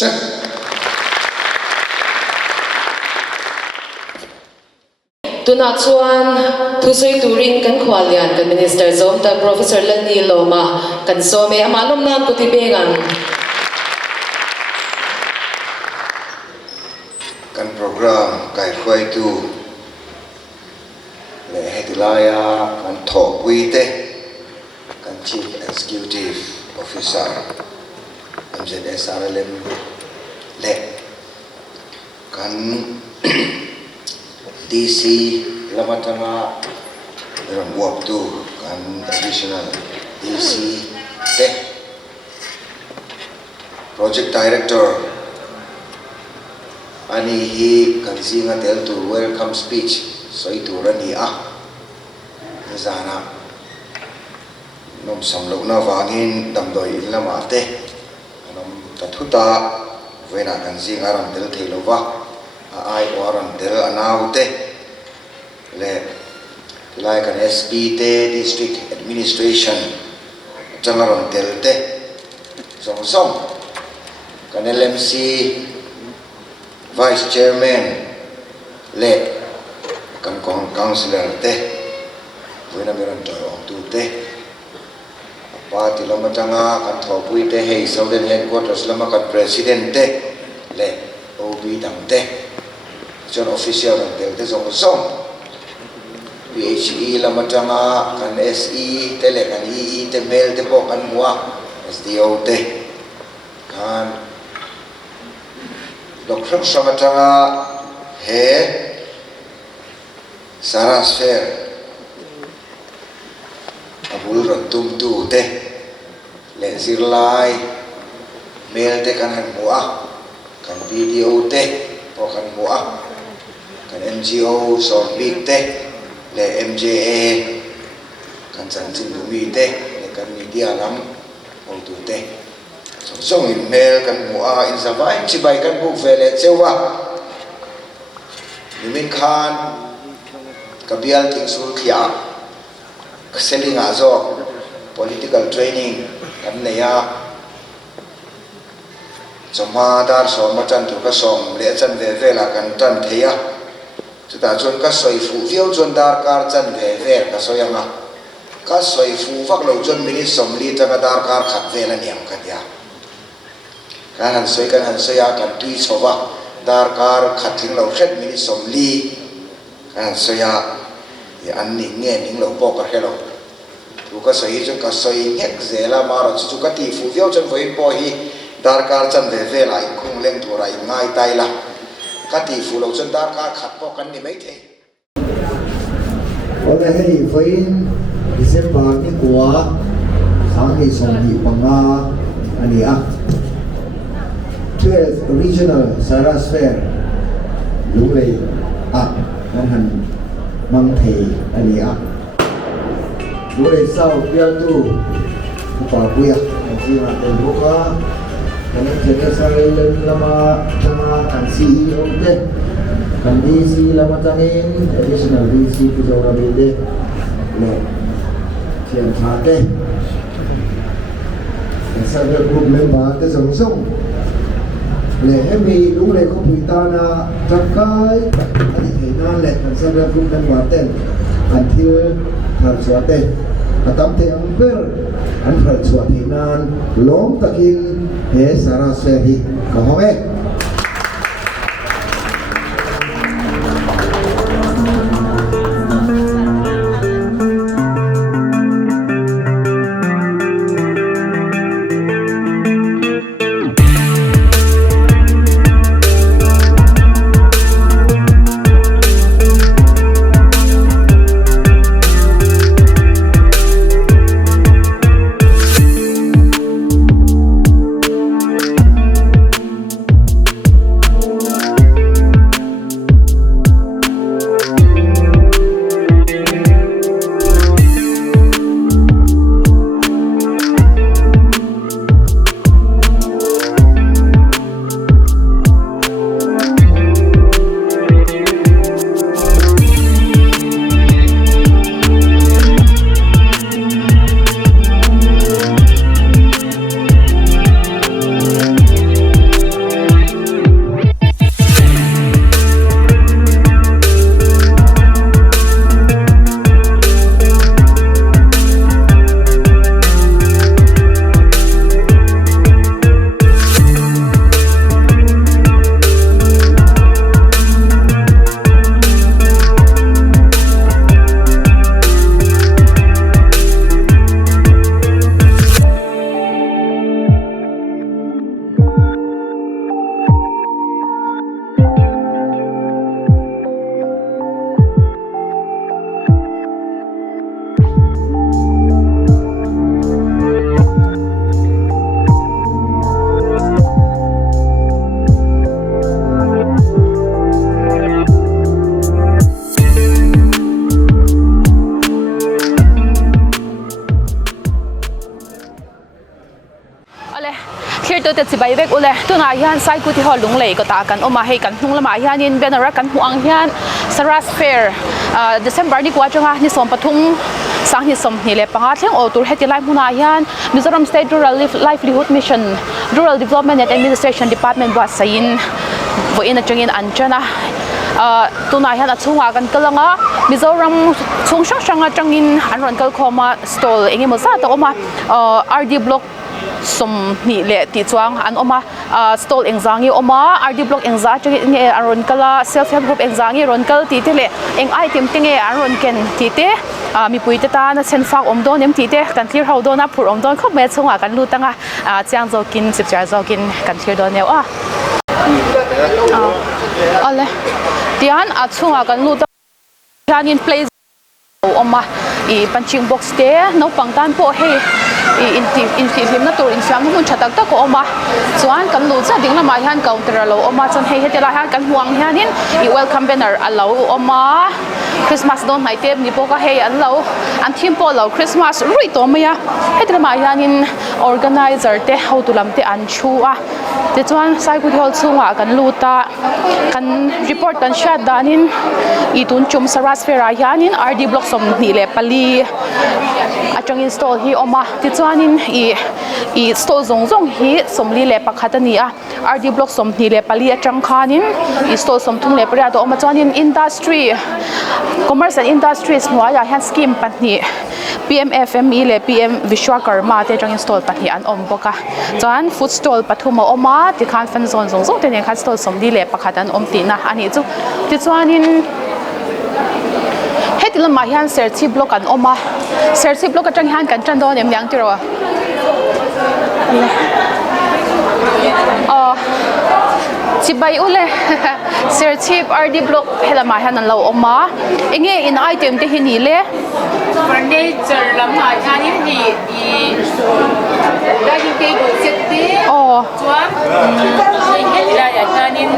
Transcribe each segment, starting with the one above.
set. Tuna chuan thusoi turin kan khwalian kan minister zom ta professor lani loma kan some amalom nan ko tibengan Kan program kai khoi tu le hetilaya kan tho puite kan chief executive officer MZSRLM le kan DC lamatanga ron work tu kan additional DC te project director ani hi kan singa tel tu welcome speech so itu rani zana nom samlo na wangin damdoi lama te nom tathuta vena kan singa ram tel theilova ai oran tel anaute le like an SP te district administration chamaron tel te song song kan LMC vice chairman le kan councillor te vena meron to tu te party lama tanga kan thopui te hei southern headquarters lama kan president te le OB dang te John official ng Delta Zong PHE lama tanga kan SE tele kan EE te mail te po kan mua SDO te kan Dr. sama tanga he saras fair abul rantum tu te le sirlai mail te kan mua kan video te po kan mua kan NGO so big te le MJA kan chan chin mi te le kan media lam o tu te so song in mail kan mua in sa vai chi bai kan bu vele chewa nimin khan kabial ting sul khia selling azo political training kan ne ya choma dar so ma chan tu ka som le chan ve vela kan tan theya chúng chun ka soi fu viau chun dar kar chan ve ve ka soyanga ka soi fu vak lo chun mini somli tanga dar kar khat ve la niam ka dia kan han soi ya kan tui chowa dar kar khat thing lo khet mini somli kan soi ya an ni nge ning lo po ka helo tu ka soi chun ka soi ngek zela maro chu ka ti fu viau chun voi po hi dar kar chan ve ve la khung leng tu rai ngai tai la các tỷ phú lâu dân ta các khát bỏ cân đi mấy thế. Có lẽ hay với December cái của sáng ngày sòng thị bằng anh ấy 12th Regional Saras Fair lúc này ngân hàng mang thầy anh ấy lúc này sau kia tu quả bia chỉ là để lúc karena jadi saya lama kan CEO deh, kan DC lama tangin, additional DC punya orang beda, le, siapa hati, saya group member tu song, le, kami dulu le komputer terkai, ada kena le, kan saya group member tu, until tersuate, atam te angker, antar suate nan, long takin he saras fair kahome tu te chibai vek ule tuna hian sai ku ti ho lung lei ko ta kan oma hei kan hnung lama hian in banner kan huang hian Saras Fair December ni kwa changa ni som pathum sang ni som ni le panga thleng o tur heti lai huna hian Mizoram State Rural Livelihood Mission Rural Development and Administration Department wa sain vo in atangin anchana tuna hian achunga kan kalanga Mizoram chungshang shanga tangin anron kal khoma stall engemaw sa ta oma RD block som ni le ti chuang an oma stall engzangi oma RD block engza changi nge aron kala self help group engzangi ron kal ti te le eng item tinge aron ken ti te mi puite ta na sen fak om don em ti te kan clear how do na phur om don khop me chunga kan lu tanga chiang zo kin sip char zo kin kan clear don neu ale tian achunga kan lu ta hianin play oma I punching box te no pangtan po he in him na tur in fiam mun thatak ta ko oma chuan kan lu cha ding lama hian counter lo oma chan hei hetela hian kan huang hianin I welcome banner alo oma Christmas don mai te ni po ka hei an lo an thim po lo Christmas rui to maya hetela ma hianin organizer te how to lam te an chu a te chuan sai ku hol chunga kan lu ta kan report kan shot danin I tun chum Saras Fair hianin RD block som ni le pali atang install hi oma ti chuanin I stall zong zong hi somli le pakhatani a RD block som ni le pali atang khanin I stall som thung le pria to oma chuanin industry commerce and industries noya han scheme pani PMFME le PM Vishwakarma te atang install pani an om boka chuan food stall pathuma oma ti khan fan zone zong zong te ne khan stall somli le pakhatan om ti na ani chu ti chuanin heti lama hian serchi block an oma serchi block atang hian kan tran don em yang tiro chibai ule serchi RD block helama hian an lo oma enge in item te hini le furniture lama hian hi dining table set te chuan hela ya hianin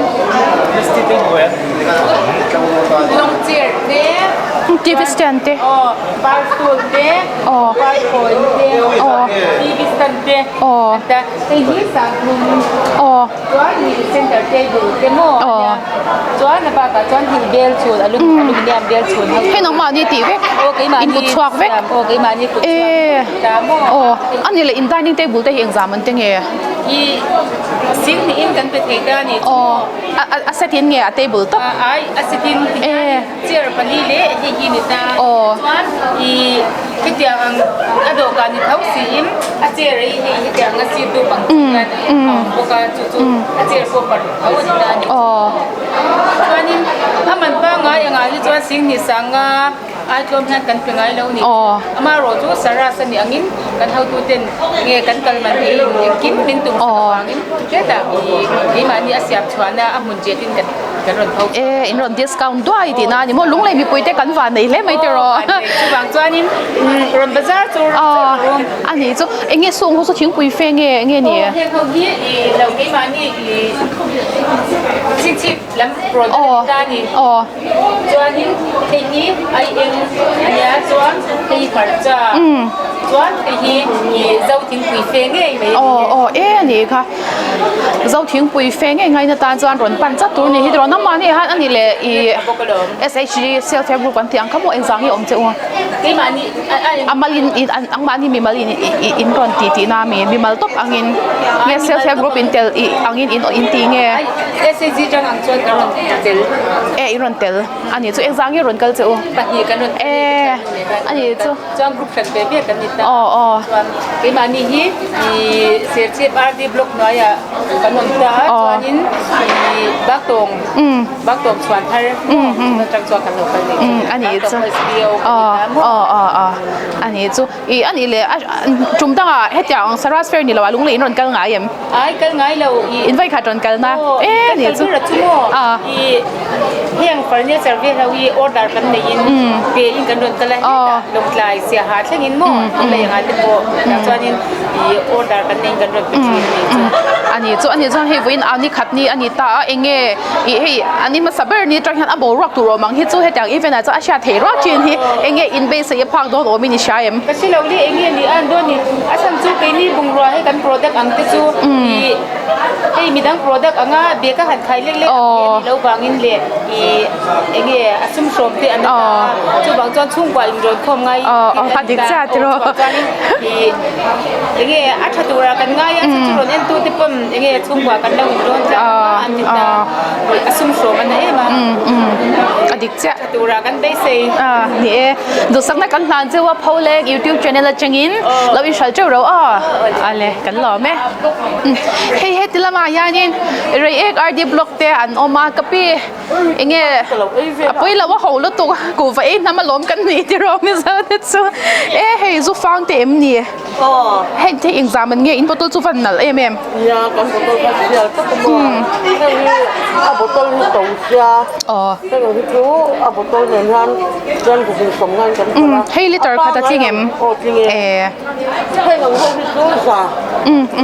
long chair te TV stand te bar stool te bar point te TV stand te ta hi sa chuan hi center table te mo chuan na ba ka chuan hi bel chun aluminium bel chun he nang ma ni ti ve in kutchhuak ve okay ma ni kutchhuak ta mo ani le in dining table te hi exam an te nge I sin ni in kan pe thei da ni a set in nge a table to ai a sitin chair pani le hi ni ta chuan I kitiang ang ado ka ni thau si in a chair hi kitiang a si tu bang kan boka chu a chair ko par thau ni da ni chuan in aman ba nga anga ni chuan sin ni sanga ai tlom han kan pengai lo ni ama ro chu Saras ni angin kan hau tu ten nge kan kal man hi kin min tum angin ke ta I ma ni asiap chwana amun jetin kan ron thau in ron discount doi ti na ni mo lung lai mi puite kan va nei le mai te ro chu bang chuan in ron bazar chu ani chu enge song ho so thing pui fe nge ni he ho hi lo ke ma ni chi lam product ta ni chuan in hi ai em ania chuan hi kharcha chuan hi zau thing pui fe nge mai ani kha zau thing pui fe nge ngai na tan chuan ron pan cha tur ni hi ron na ma ni han ani le SHG self help group an tiang khamo exam hi om che ke ma ni amalin ang mani mi malin in ron ti na mi mal top angin nge self help group intel angin in ti nge SHG jang ang chuan kan ron tel iron tel ani chu exam hi ron kal che pa hi kan ron ani chu jang group khat be kan ni ta chuan ke ma ni hi serche RD block noya kan nom ta chuan in bak tong chuan thar tang chuan kan lo kan ni ani chu ani chu ani le chum tanga hetiang Saras Fair ni lo lung le in ron kal nga yem ai kal ngai lo invite khat ron kal na ani chu hiang furniture ve hawi order kan nei in pe in kan ron kala long tlai sia ha thleng in mo เลยอย่างนั้นก็แต่ส่วนนี้ออเดอร์กันเองกันแบบอันนี้จุให้วินอันนี้ขัดนี้อันนี้ตาเองเฮ้อันนี้มาสับเบอร์นี้จังหันอับรักตัวมังฮิจุให้แต่อีเวนต์จะอาชาเทรักจีนฮิเองอินเบสยังพักโดนโอมินิชายมก็ใช่เราดิเองนี่อันโดนนี่อาฉันจูไปนี่บุงรอให้กันโปรดักต์อันที่จูให้มีดังโปรดักต์อ่ะเบียก็หันขายเล็กๆเราบางอินเล่เองอาชุมชมที่อันนี้จูบางจอนชุ่มกว่าอินโดนคอมไงพัดดิจ้าจ้ะเองอาชาตัวกันง่ายอาจูโรนเอ็นตัวที่ผมเองชุ่มกว่ากันแล้วอินโดนจ้าอันนี้อาชุมชมอันนี้มาอดีตจ้ะตัวกันได้สินี่ดูสักนักกันหลานเจ้าว่าพอเล็ก YouTube channel จังอินเราอินชัลเจ้าเราอะไรกันหรอแม่เฮ้ยที่ละมาอย่างนี้เรียก RD block เตะอันออกมากับพี่เองไปแล้วว่าเขาแล้วตัวกูไปน้ำมันล้มกันนี่ที่เราไม่ทราบที่สุดเฮ้ยจูฟังเต็มนี่เฮ้ยที่อิงซามันเงี้ยอินพอตัวจูฟันนั่นยากันพอตัวพัดเดียวก็ตัวอาบุตรนี่ตรงเสียแต่เราที่รู้อาบุตรเนี่ยท่านเดินกับสมงานกันเฮ้ยลิตรเขาจะจริงเอ็มให้เราที่รู้ซะ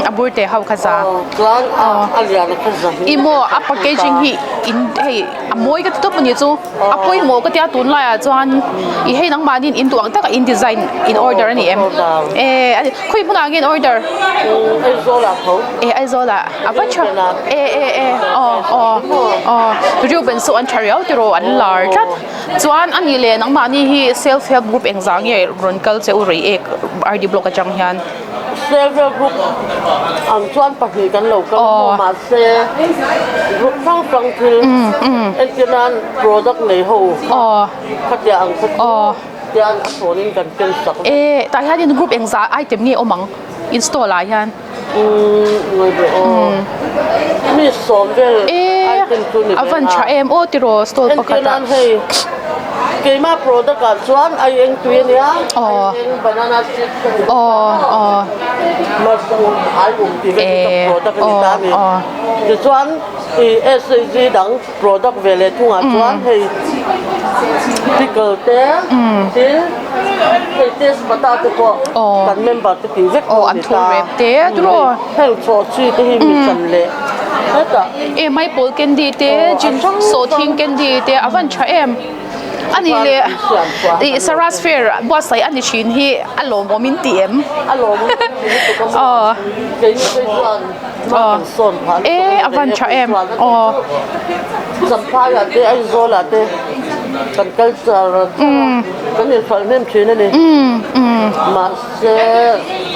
อาบุตรเตะเขาขจาร้านอะไรนะขจาอีโมอัปปะเกจิงฮีอินเฮ้ยอโมยก็ตัวมันอยู่จู่อัปปอยโมก็ที่ตุนไล่จวนอีเฮ้ยนังมาดินอินตัวแต่ก็อินดีไซน์อินออเดอร์นี่เอ็มคุยพูดอะไรอินออเดอร์ไอโซล่าเขาไอโซล่าอ่ะว่าชัวรูเป็นส่วนเฉลียวที่เราอันลาร์จัดจวนอันนี้เลยนังมานี่ฮีเซลฟ์เฮลป์กรุ๊ปเองสังเกตรุนเกิลเซอุรีเอกRD block จังยันเซลฟ์เฮลป์กรุ๊ปอันชวนปะหีกันเราก็มาเซรูปฟังที่เอ็นจีนันโปรดักต์ในหูขัดยังยังโซนินกันเป็นสักแต่ถ้าที่กรุ๊ปเองสังไอเต็มนี่โอมังอินสตอลอะไรยันมีสอนเวลเป็นตัวนี้วันชาเอ็มโอติโรสโตลปกติเกี่ยมาโปรดักต์ส่วนไอเอ็นตัวนี้ไอเอ็นบานาน่าชิพมาส่งไออุ่นที่เป็นโปรดักต์นี้ตามนี้ส่วนเอสซีดังโปรดักต์เวลทุ่งส่วนให้ที่เกิดเตะที่ให้เตะสปาร์ตาตุก็กันเมมเบอร์ที่เวกอันทูเรปเตะดูให้โชว์ชีที่มีสันเล่ไม่ปนกันดีเตะจินโซทิงกันดีเตะอวันชาเอ็มอันนี้เลยที่สราสเฟียร์บัวใส่อันนี้ชิ้นที่อารมณ์มินเตียมอารมณ์เก่งสุดส่วนพันอวันชาเอ็มสัมภาระเตะไอโซล่าเตะกันก็จะกันเนี่ยฟังเน้นชิ้นนั่นเองมาเสีย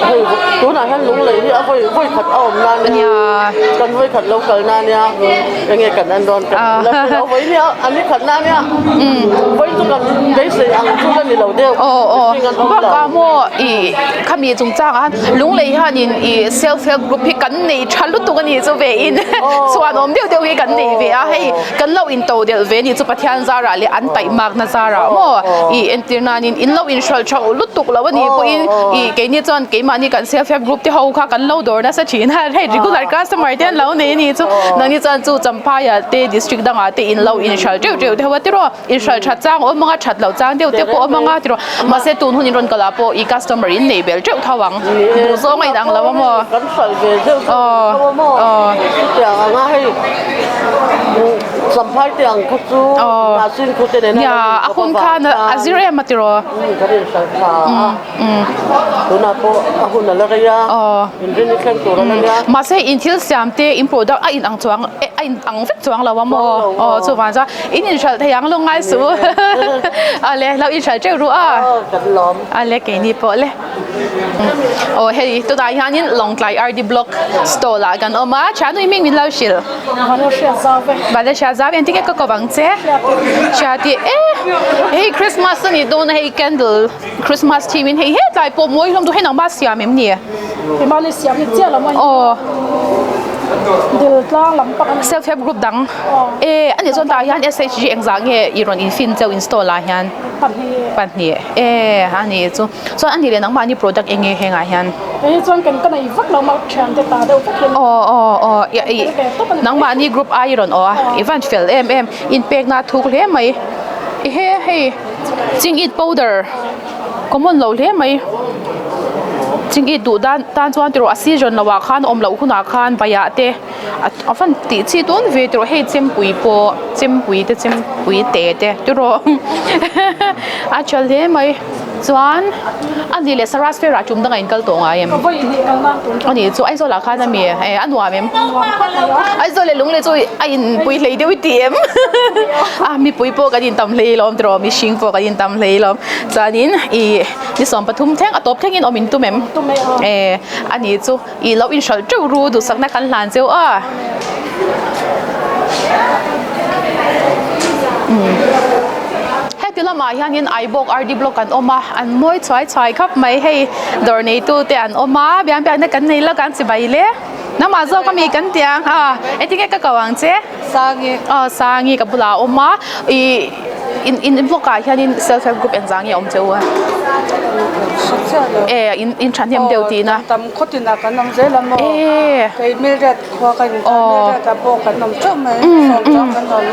ให้ตัวไหนให้ลุงเลยที่เอาไว้ขัดเอางานเนี่ยกันไว้ขัดเราเกินนานเนี่ยยังไงกันนั่นโดนกันแล้วเอาไว้เนี่ยอันนี้ขัดหน้าเนี่ยไว้ตัวกันได้เสียงทุกคนนี่เราเดียวบ้ากาโมอีขมีจงจ้างอ่ะลุงเลยฮะนี่อีเซลฟ์เฮลป์กรุ๊ปที่กันนี่ฉันรู้ตัวกันนี่จะเวอินส่วนผมเดียวให้กันนี่เวอะให้กันเราอินโตเดียวเวนี่จะพัฒนาซาระเลยอันไตมากนะซาระโมอีเอ็นตีนานี่อินเราอินชัลชาวลุตุกแล้ววันนี้พออีเกนี่จอนเกมานี่กันเซลฟ์เฮลป์กรุ๊ปที่เขาค่ะกันเราโดนนะสักทีนะให้ regular customer ที่เรานี่จู่นั่นนี่จอนจู่จำพายาเต district ดังอ่ะเตอินเราอินชัลเดียวที่ว่าที่เราอินชัลชัดจ้างโอ้มังชัดเราจ้างเดียวที่พอมังที่เรามาเซตุนหุ่นรอนกลาโปอี customer อินเลเบลเจ้าทวังดูโซ่ไม่ดังแล้วมั้งกันใส่เบลเจ้าอย่างง่ายสัมภาษณ์อย่างเขาสู้อาซินคุเตเนน่าอาคุณข้านะอาซิเรียมาติโรก็ได้สัมภาษณ์ตัวน่ะพออาคุณนั่นแหละก็ยาอินเดียนี่แข่งตัวนั่นแหละมาเซอินทิลสามเตอินโปรดักต์อินอังจวงอินอังฟิกจวงแล้วว่ามั้งสุวรรณจ้าอินชัลทยังลงง่ายสุดอะไรเราอินชัลเจ้ารู้กันล้อมอะไรแกนี่พอเลยเฮ้ยตัวตายฮันนี่ลงไกล RD block สโตร์ละกันมาฉันนู่นมีเราชิลบัดเดชาซาเวนที่แกก็กบังเซ่ชาติเฮ้ยคริสต์มาสนี่โดนให้แคนเดลคริสต์มาสทีวินเฮ้ยได้ปมมวยลงดูให้น้องบ้าเสียมั้ยเนี่ยที่มาเลเซียนี่เจ้าละมั้ยเดือดร้อนลำปักเซลฟ์เฮลป์กรุ๊ปดังอันนี้ส่วนตายัน SHG เองสังเกตอีรอนอินฟินเจ้าอินสตอลลายันปันนี่อันนี้ส่วนอันนี้เลยนังมานี่โปรดักต์เองเฮงไงยันส่วนกันก็ในฟักเรามาแข่งแต่ตาเดียวฟักนังมานี่กรุ๊ปไอรอนอีวันเฟลอินเป็กนาทุกเลยไหมเฮ้จริงอินพาวเดอร์ common lo le mai chính ít đủ đan chuan tiro asi jon lawa khan om lo khuna khan baya te often ti chi ton ve tiro he chem pui te tiro a chale mai chuan ani le saras fe ra chum dang in kal to nga em ani chu ai zo la khan mi e anwa mem ai zo le lung le chu ai in pui le de wi tiem a mi pui po ka din tam le lom tro mi sing po ka din tam le lom chuanin i ni som pathum theng atop theng in omin tu mem e ani chu i lo in shal chu ru du sakna kan hlan cheu a tila ma hianin ibok RD block an oma an moi choi khap mai hei dornei tu te an oma biang biang na kan nei la kan si bai le na ma zo ka mi kan tiang ha etinge ka kawang che sangi ka bula oma i in block ka hianin self help group enzangi om cheu in thanem deu ti na tam khotina kan nam je lam kai mil rat khwa kan mil rat ta bo kan nam chom mai som kan dol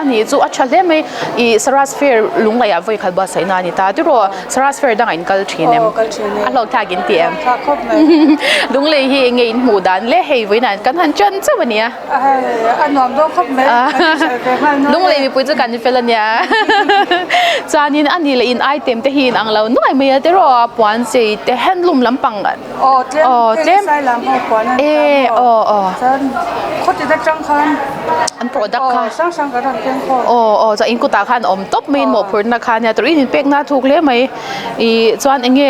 ani chu a chale mai I saras fair lunga ya voi khalba saina ni ta tiro saras fair dang in kal thinem a lo tha gin tiam tha khop mai lung le hi nge in mu dan le hei voi nan kan han chan chawania an nom do khop mai lung le mi pui chu kan felania chanin ani le in item te hin ang lo noi mai tiro puan se te handloom lampang tlem sai lam ho puan chan khoti da chang khan an product kha sang ka ran ken kho za in kuta khan om top main mo phur na khan ya tro in pek na thuk le mai I chuan enge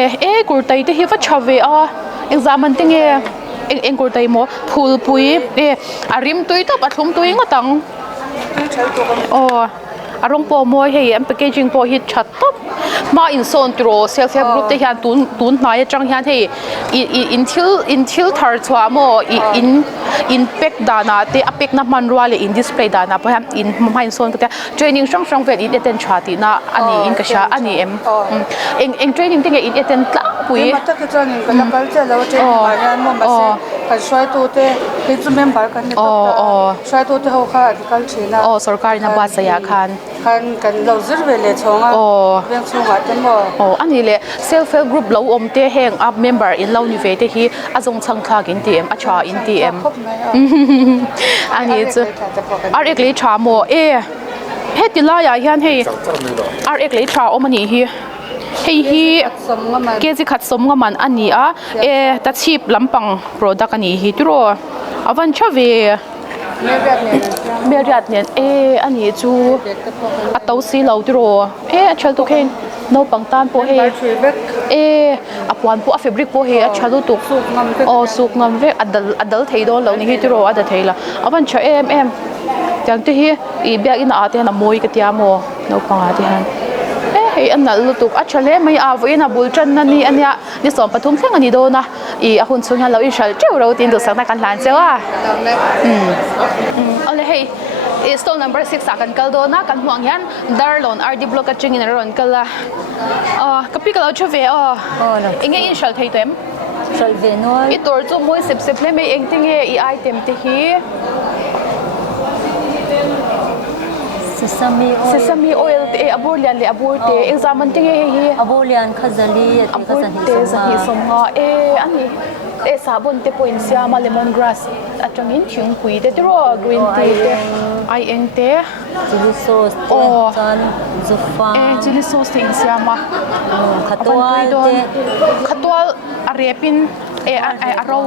kurtai te hi va chave a exam an tinge eng kurtai mo phul pui arim tui top athum tui ngatang arong po mo hei am packaging po hit chat top ma in son tro self help group te hian tun hmai atang hian hei in thil thar chwa mo in pack dana te apek na manrua le in display dana po ham in mai son ka training sang vet in attend chati na ani in ka sha ani eng training tinge in attend tla pui ma ta ka training ka lakal che lo training ma yan mo ma se ka swai tu te ke chu member kan ni ta swai tu te ho kha adikal china sarkari na ba sa ya khan kan lo zir ve le chonga beng chunga ten mo ani le self help group lo om te heng up member in lo ni ve te hi azong chang thak in tm acha in tm ani chu arekle cha mo hetila ya hian hei arekle cha omani hi hi kezi khat som nga man ani a ta chip lampang product ani hi turo avan chave Meriat nen ani chu atau si lo tiro achal tu khen no pangtan po he apuan po a fabric po he achalu tu suk ngam ve adal thei do lo ni hi tiro ada theila avan cha em tang te hi I bia in ate na moi ka tia mo no panga ti han hei an nal lutuk achale mai avoi na bulchan na ni ania ni som pathum thleng ani do na I ahun chung lo in shal cheu ro tin do sakna kan hlan chewa ole hei stall number 6 akan kaldo na kan huang yan darlon RD block aching in ron kala kapi kala chove inge in shal thei tem shal ve no itor chu moi sep le me engting he I item te hi sesame oil te abolian le aborte exam an tinge hi abolian khazali aborte zahi somha ani sabon te point siama lemongrass atangin thing pui te ro green tea te ai eng te chili sauce chan zufa chili sauce te siama khatwal arepin aro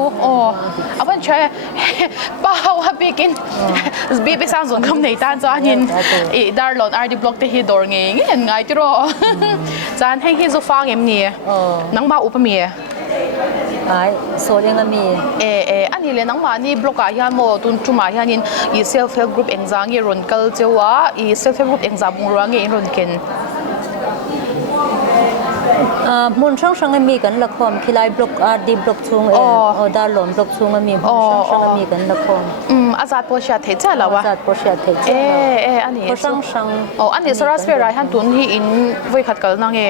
awan chae bahaw habikin bibi sang zon kam nei tan chanin darlon RD block te hi dor nge ngai tiro chan hei hi zo fang em ni nangma upami ai so lenga mi ani le nangma ni block a hian mo tun chuma hianin I self help group engzangi ron kal chewa I self help group engzam ruange in ron ken mun sang mi kan lakhom khilai block RD block chung darlon block chung mi sang mi kan lakhom azat po sha the cha lawa azat po sha the ani sang ani saras fe rai han tun hi in voi khat kal nange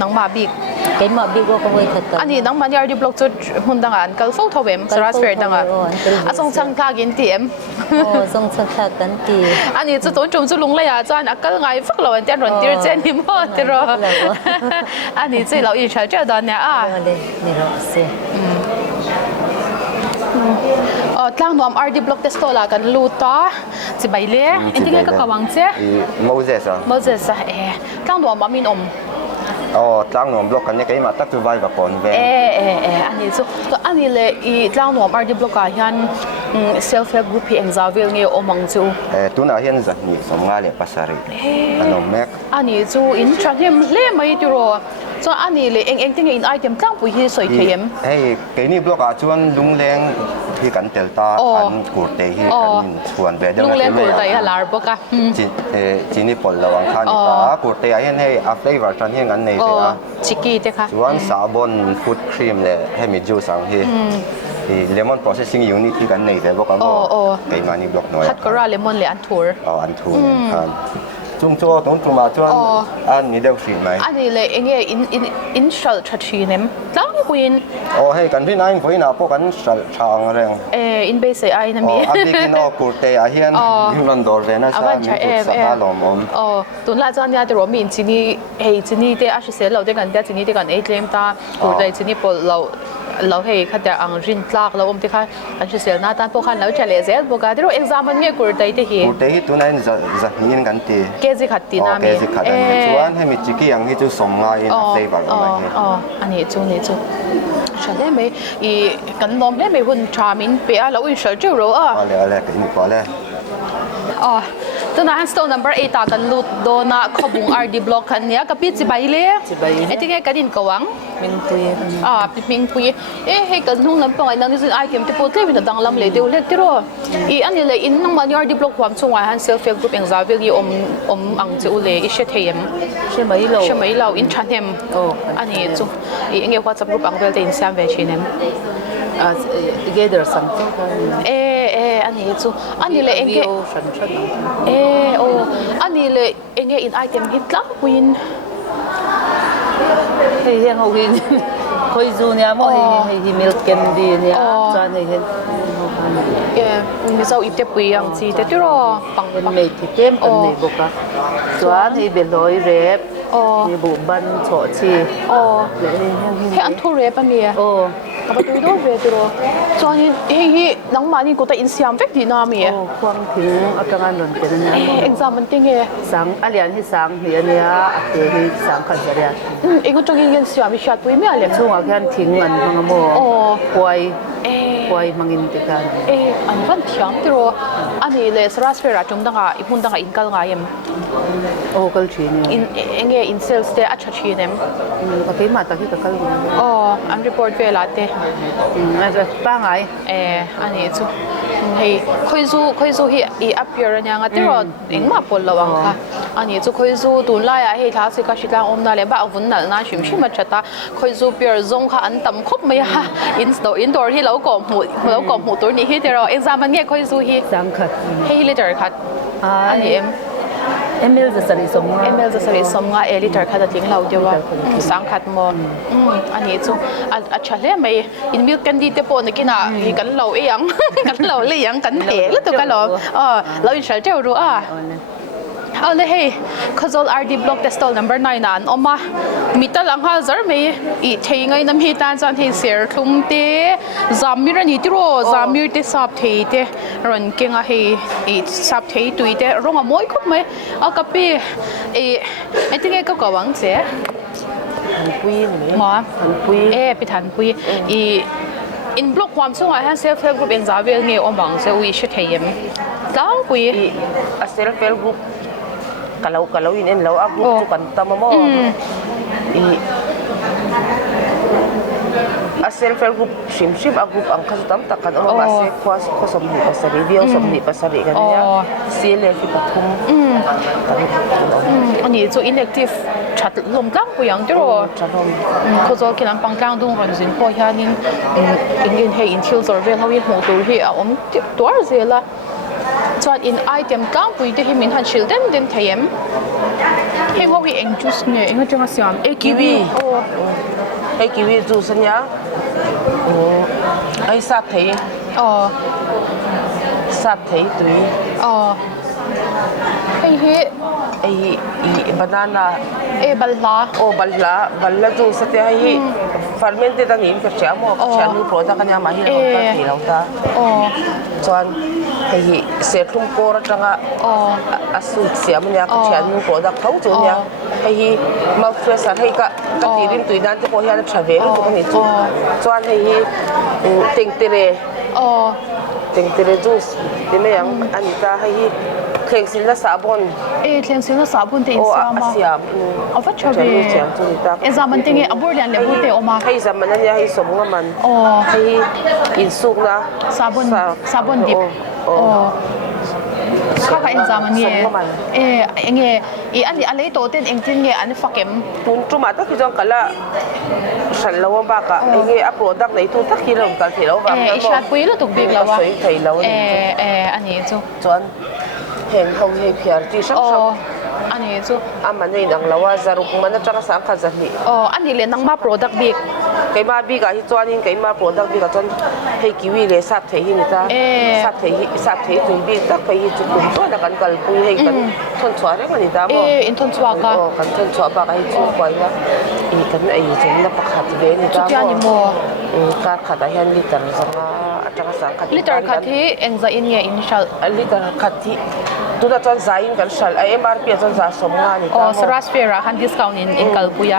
nangma bik cái mà bị có người thật anh nang man RD block chu hun dangan kal fo thawem saras fair danga asong chang thagin tiem song sang thak kan ti anh chu ton chum chu lung la ya chan akal ngai phak lo an ten ron tir chen ni mo tiro anh chu lo i cha cha dan ya a ni ro se tlang nuam RD block test la kan luta chi bai le intinge ka kawang che Moses tlang nuam amin tlang nuam block kan ne kai ma tak tu vai va kon ve ani chu to ani le I tlang nuam RD block ka hian self help group hi engzawil nge omang chu tu na hian za ni somnga le pasari anom mek ani chu in trahem le mai tiro so ani le eng ting in item tlang pui hi soi them hey ke ni block a chuan lung leng hi kan telta an kur te hi kan chuan ve de lung leng kur tai halar boka chi ni pol lawang khan ta kur te a hian hei a flavor chan hian an nei ve a chiki te kha chuan sabon food cream le hemi juice ang hi lemon processing unit hi kan nei ve bok ang ke mani block noi hat kora lemon le an thur an thur han chung cho tong tu ma chuan an ni deuh hrin mai ani le enge in shal thathi nem tlang queen hei kan rin ain voina po kan shal chang reng in base ai na mi abikin kurte a hian himron dor ve na sa mi sa hlawm tun la chan ya te ro min chini hei chini te a sel lo de kan te chini te kan e tlem ta kurte chini pol lo hei khata ang rin tlak lo te kha an sel na tan po khan lo chale zel boka dero exam an nge kurte hi tunain za hin kan ti kezi khatti na mi kezi khatti chuan hemi chiki ang hi chu somnga in flavor mai ani chu ni chu chale me I kan nom le me hun chamin pe a lo in shal chu ro ale ke ni pa le tuna han stone number 8 ta kan lut do na khobung RD block kan nia kapi chi bai le etinge kadin kawang min pui ming pui he kan hung lam pang ai nang ni item te po te min dang lam le deu le tiro I ani le in nang man RD block kwam chunga han self help group engzawil gi om ang che ule I she them she mai lo in chanem ani chu I enge WhatsApp group ang vel te in sam ve chinem together something ani chu ani le enge ani le enge in item hit la win hey hiang ho hin khoi zu nia mo hi milk candy nia chan hi hin Mizo ipte pui ang chi te tiro pang me ti tem kan nei boka chuan hi beloi rep hi bu ban cho chi he an thu rep ani apa tu do ve tiro chuan hi nang mani ko ta in siam vek di na mi kwang thing atangan lon te nia exam an tinge sang alian hi sang hi ania ate hi sang khan zaria ego tongin gen siam mi shat pui mi ale chunga khan thing an hangamo kwai mangin te kan an van thiam tiro ani le saras fera chung danga ihun danga inkal nga yem kal chini in enge in sales te acha chinem okay ma ta hi ka kal am report ve la te pa ngai ani chu hei khoi zu hi I appear anya nga tiro engma pol lawang kha ani chu khoi zu tun la ya hei thla se ka shitlang om na le ba vun nal na shim shim chata khoi zu pier zong kha an tam khop mai ha indoor hi lo ko mu tur ni hi tero exam an nge khoi zu hi sang khat hei liter khat ani ml za sari somnga liter khat atling lau dewa sang khat mo ani chu a chale mai in milk candy te po nakina hi kan lo e yang kan lo le yang kan he la to ka lo lo in shal teu ru ale hey khazol RD block test stall number 9 an oma mital ang hazar me I thei ngai nam hi tan chan he ser thum te zamir ani tiro zamir te sap thei te ron kenga he I sap thei tuite ronga moi khop mai akapi I think ka kawang che pui ma pui pi than pui I in block kwam chunga han self help group engzawil nge omang se wi she theim tlang pui a self help group kalau in lo a group chu kan tamamo a self help group shim a group ang khastam takan ro ba se ko som ni pasari dio som ni pasari kan ya sile fi pathum ani chu inactive chat lom tlang puyang tiro ko zo kinan pangtang dung ron zin po hianin in he in thil zor vel hawin mo tur hi a om tur zela chuan in item tlang pui te hi min han shil den thayem he ho hi eng juice nge enga changa siam kiwi hay kiwi juice nya hay sap thấy sap thấy tùy hay banana balla juice te hay fermented ani ka chamo chanu product nya ma hi ka thi lo ta chuan hay se thum ko ra tanga asu siam nya ka chanu product thau chu nya hay mouth fresh hay ka tirin tui dan te ko hian travel ko ni chu chuan hay ting tere juice te me yang ani ta hay keng sin la sabon keng sin la sabon te insama ava chabe examen tinge abur lian le bute oma hay zaman nya hay somunga man hay insuk na sabon dip kaka examen ye enge ani alei to ten engtin nge an fakem tun tuma ta ki jong kala sal lawa ba ka enge a product nei tu ta ki rom kal thelo ba e shat pui la tuk big lawa thei lawa ani chu chuan heng hong he phiar ti sang ani chu aman nei nang lawa zaruk man atanga sang kha zani ani le nang ma product big keima bi ga hi chuan in keima product bi ga chuan hei kiwi le sap thei hi ni ta sap thei tui bi tak phei hi chu kum chuan da kan kal pui hei kan thon chwa re mani ta mo in thon chwa ka kan thon chwa ba ga hi chu kwai na i kan ai chu na pakhat ve ni ta mo ni mo ka khata hian liter zanga atanga sang khat liter khathi engza in nge initial liter khathi tu da chuan zain kan shal MRP chuan za somnga ni ta sarasfera han discount in kalpuya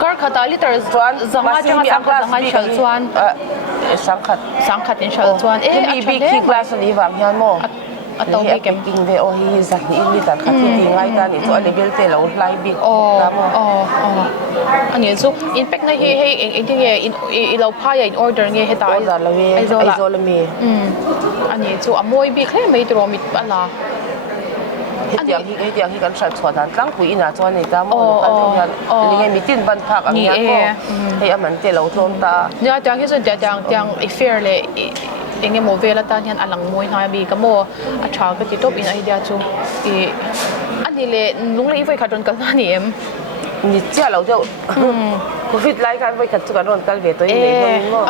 kar khata liter chuan zanga changa zanga shal chuan sangkhat in shal chuan mi bi ki glass ni wang hian mo atau bi kem king ve o hi za ni liter khathi ti ngai ta ni chu level te lo hlai bi ta mo ani chu in pack na he in lo phai in order nge heta order la we ai zo la mi ani chu amoi bi khle mai tro mit ala hetiang hi kan sal chwa dan tlang pui ina chuan nei ta mo kan hian lingai mitin ban phak ang ya ko hei aman te lo tlom ta nya tang hi so tiang I fair le enge mo vela ta hian alang moi na bi ka mo a tha ka ti top in ai dia chu ani le lung le voi khaton kal na ni em ni chia lo deu covid lai kan voi khat chu kan ron kal ve to in nei mo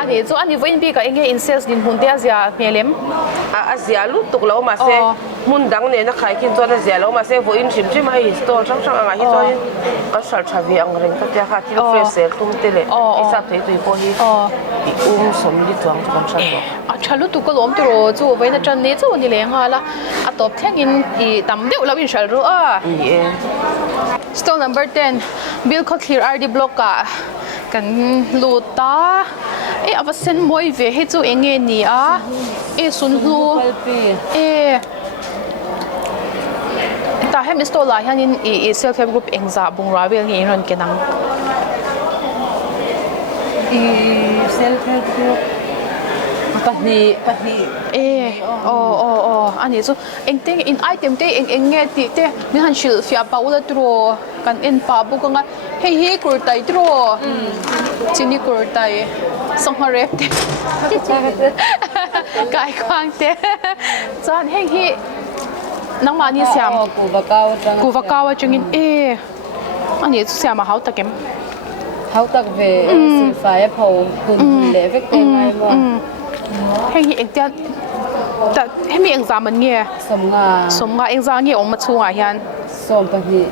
ani chu ani voi bi ka enge in sales din hun dia zia melem a zia lu tuk lo ma se mun dang ne na khai kin chuan a zia lo ma se vo in chim chim ai store chang chang anga hi chuan ka sal thavi ang reng ka tia kha ti fresh sel tum te le I sap thei tui po hi i som li chuang chu kan chan lo a chalu tu ko lom tu ro chu voi na chan ne chu ni le nga la a top theng in I tam deu lo in shal ro stall number 10 bill ko clear RD block ka kan luta avasen moi ve he chu enge ni sun hu ta hem stall la hian in self help group engza bung ra vel nge ron kenang self help group pahni ani chu engteng in item te enge ti te mi han shil fia paula tro kan en pa bu kanga he kurtai tro chini kurtai songhare te kai kwang te chan heng hi nang mani siam ku vakawa chungin ani chu siam hau takem hau tak ve silfai pho kun le vek te ngai mo heng hi ektian ta hemi exam an nge somnga exam nge om chunga hian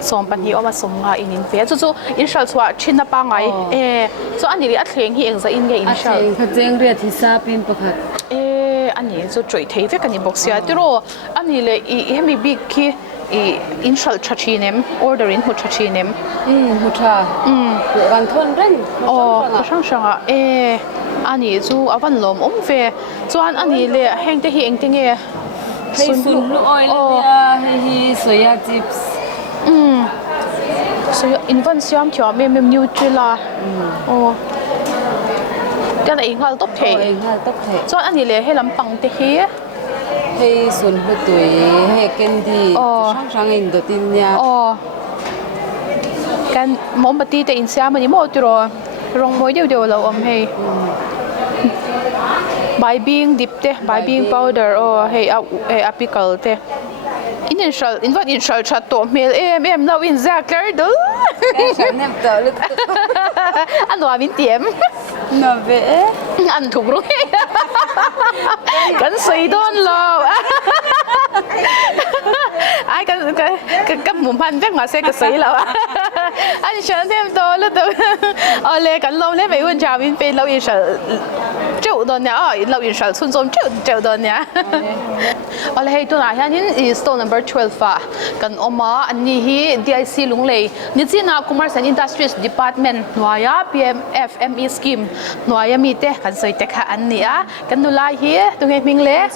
som pani oma somnga in fe chu in shal chwa thinna pa ngai so ani ri a thleng hi exam in nge in shal jeng ria thi sa pin pakhat ani chu troi thei ve kani box ya tiro ani le hemi big ki in shal chachinem order in hu chachinem hutha wan thon ren shanga ani chu awan lom ve chuan ani le heng te hi eng te nge sun lu oil hi soya chips so invan siam thia mem nutrila kana inghal top the chuan ani le he lampang te hi hei sun hu tui hei candy sang in do tin nya kan mombati te in siam ani mo tiro rong moi deu lo om hei by being dip te by being powder hey apical te initial chat to mail em now in zakler do nem tao anh nói mình tiệm nó về anh thuộc rồi cần suy đoán lo ai cần muốn pan chắc mà sẽ cái suy lo anh chọn thêm to lúc đó lê cần lo lê mấy con chào mình về lâu initial chịu đòn nhá lâu initial xuân xuân chịu đòn nhá lê tôi nói hiện stall number 12 kan oma ani hi DIC lunglei nichina commerce and industries department noya PMFME scheme noya mi te kan soi te kha ania kan nulai hi tungai mingle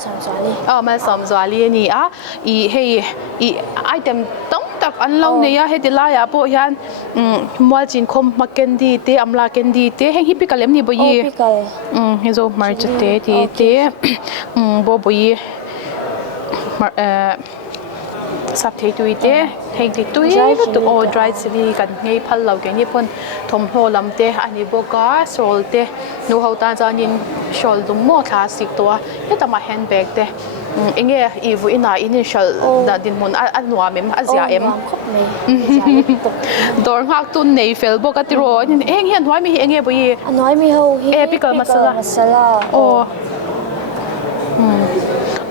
mal som zwali ni a I hei I item tong tak an lo ne ya he dilaya po hian mal chin khom makendi te amla kendi te heng hi pikalem ni bo yi he zo march te ti te bo bo yi sắp thấy tụi thế hình thì tụi tụi dry chili cần ngay phal lâu cái như pon thom hồ làm thế anh đi bộ cá sol thế nô hậu ta cho nên sol đúng mốt classic tua cái tama handbag thế anh nghe ivu ina initial đã din mon anh nuo mem azia em door hak tun nei fel bo ka tiro anh hian nói mi anh nghe boi nói mi ho pickle masala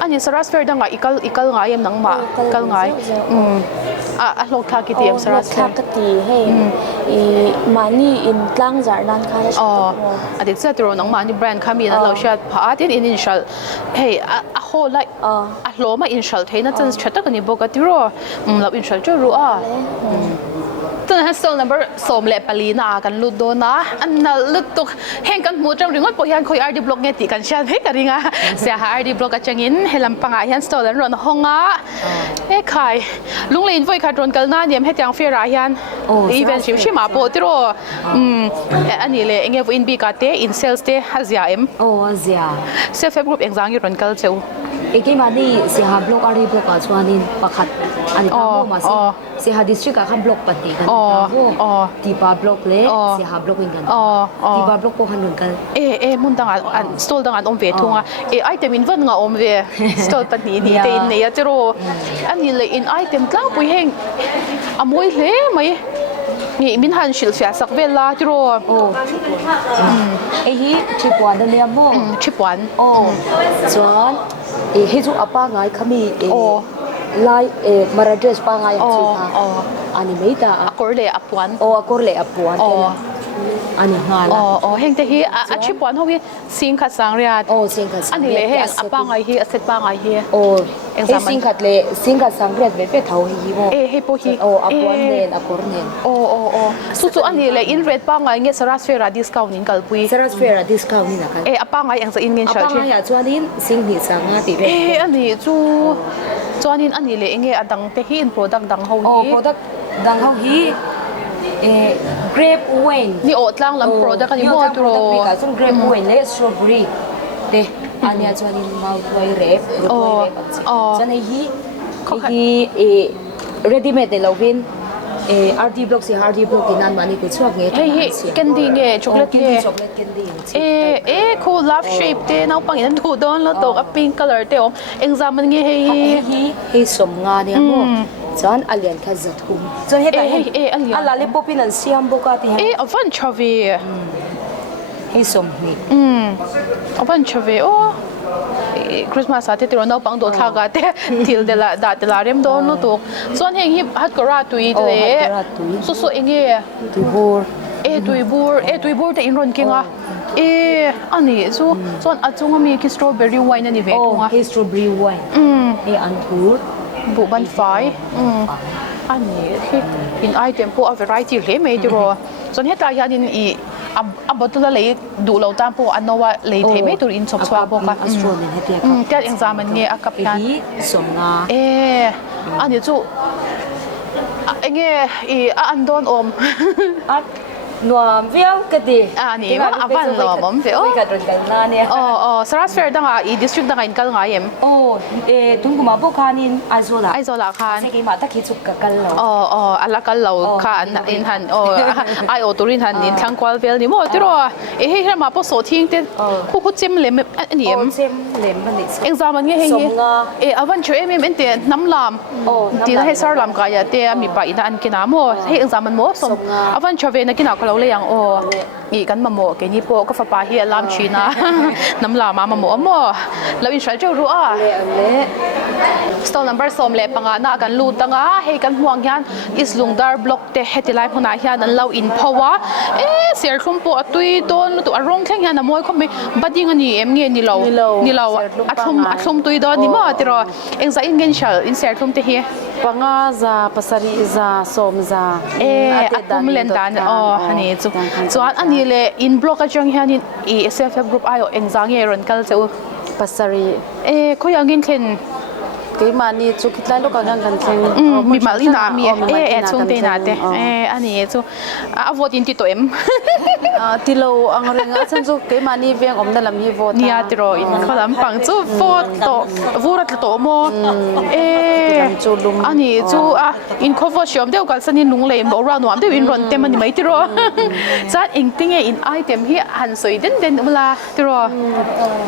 anh saras fair dang ikal nga em nang ma kal ngai lok tha ki tiam saras lok tha ti he mani in tlang zar dan kha adik sa tiro nang mani brand khami na lo shat pha tin initial hey a whole like hlawm initial theina chan chata kani boka tiro lo initial chu ru stall number som le palina kan lut do na an lut tuk heng kan mu tang ringot po hian khoi RD block nge ti kan shan he karinga se RD block achangin helam panga hian stall an ron honga khai lunglein voi kha ron kalna niam he tiang fera hian event shima po tiro ani le enge in bi ka te in sales te hazia em azia self help group exam ron kal cheu eke mani se ha block RD block a chuanin pakhat ani ka ma se ha district a kham block pati kan tipa block le se ha block in kan tipa block ko hanun kan mun dang an stall dang an om ve thunga item in van nga om ve stall pati ni te in ne atero ani le in item tlang pui heng amoi hle mai ni min han shil fia sak vela tro hi chipwan da le mo chipwan chuan he chu apa ngai khami lai marajes pa ngai chu ha ani meita akorle apuan akorle apuan ani hala heng te hi a chipwan ho hi sing kha sang ria sing kha sang ani le heng apa ngai hi aset pa ngai hi sing khat sang ria ve pe thau hi mo he po hi apuan nen akor nen su ani le in red pa ngai nge saras fera discount in kalpui saras fera discount ni na kan apa ngai ang sa in ngen shal apa ngai ya chuanin sing ni sanga ti ve ani chu chuanin ani le enge adang te hi in product dang ho hi product dang ho hi grape wine ni otlang lam product ani mo tro sun grape wine le strawberry te ania chuanin mau roi rep chane hi ready made le lovin RD block se RD block inan mani ku chuak nge candy nge chocolate candy cool love shape te nau pang in thu don lo to a pink color te om exam nge he som nga ne mo chan alian kha zathum chon he ta alian ala le popin an siam boka ti avan chavi he som ni avan chavi Christmas ate tiro no pang do thaga te til de la da de la rem don no to son heng hi hat ko ra tui le so enge tui bur te inron kinga ani so son achunga mi ki strawberry wine ani ve tunga strawberry wine an tur bu ban fai ani in item po a variety le me tiro son heta yanin abotula le du lo tam po anowa le the me tur in chok chwa bo ka astronomy hetia ka exam nge akap kan somnga ani chu enge andon om นัวเวียวก็ดี นี่ว่าอวันหลอมเสีย ไม่กัดกันหน้าเนี่ยสระสเฟียร์ดังอีดิสทริกดังอินกันไงเอ็มทุนกุมาบุคานินไอโซลาคันใช่กี่มาตะคิดสุกกันเหรออัลละกันเหลาคันอินทันไอโอตุรินทันอินทั้งควอลเวลนี่มั่วที่รู้เฮ้ยเรามาพอโซทิ้งเต้คู่จิ้มเล็มอันนี้จิ้มเล็มมันนี่เอ็งจามันเฮ้ยอวันช่วยเอ็มเต้น้ำลามที่นั่นให้สารลามกายเต้มีไปอินอันกินน้ำมั่วเฮ้ยเอ็งจามันมั่วสมอวันช่วยเวนักกินน้ำก็เราเลยยังอีกันมาโมกันนี่พวกก็ฟ้าป่าเฮียลามชีนะน้ำลามาโมแล้วอินชัลเจ้ารู้stall number สมเล็บปังอ่ะน่ากันลูตังอ่ะให้กันห่วงยันอิสลุงดาร์บล็อกเตะเฮติไลฟ์พนาเฮียนั่นเราอินเพราะว่าเสียคุ้มปวดตุยต้นตัวอารมณ์แข็งยันน่ะมวยเขาไม่บัดยิงอันนี้เงี้ยนี่เราอัดทุ่มตุยดอนนี่มั่วที่รอเอ็งจะอินเงินชัลอินเสียคุ้มเตะเฮียปังอ่ะจะปัสรีจะสมจะอัดทุ่มเล่นดันอันนี้ส่วนอันนี้เลยอินบล็อกก็จังเฮียนี่SFF group อายุเอ็งจะเงี้ยรันกันเจ้าปัสรีเขายังกินเข็นกี่มานี่จุกิดไล่ลูกกันกันเช่นมีมาลีนามีช่วงเตนาเตอันนี้จูวอดินติโตเอ็มที่เราอังเริงอ่ะฉันจูกี่มานี่เวียงอมนั่นละมีวอนี่ติโรอินเขาลำปังจูวอโตวูรัตโตโมอันนี้จูอินคอฟชอมเดียวกันสันนิลุงเลยบอกเราหนุ่มเดียวอินรอนเต็มมันไม่ติโรจัดอิงติ้งอินไอเต็มที่หันสวยเด่นเวลาติโร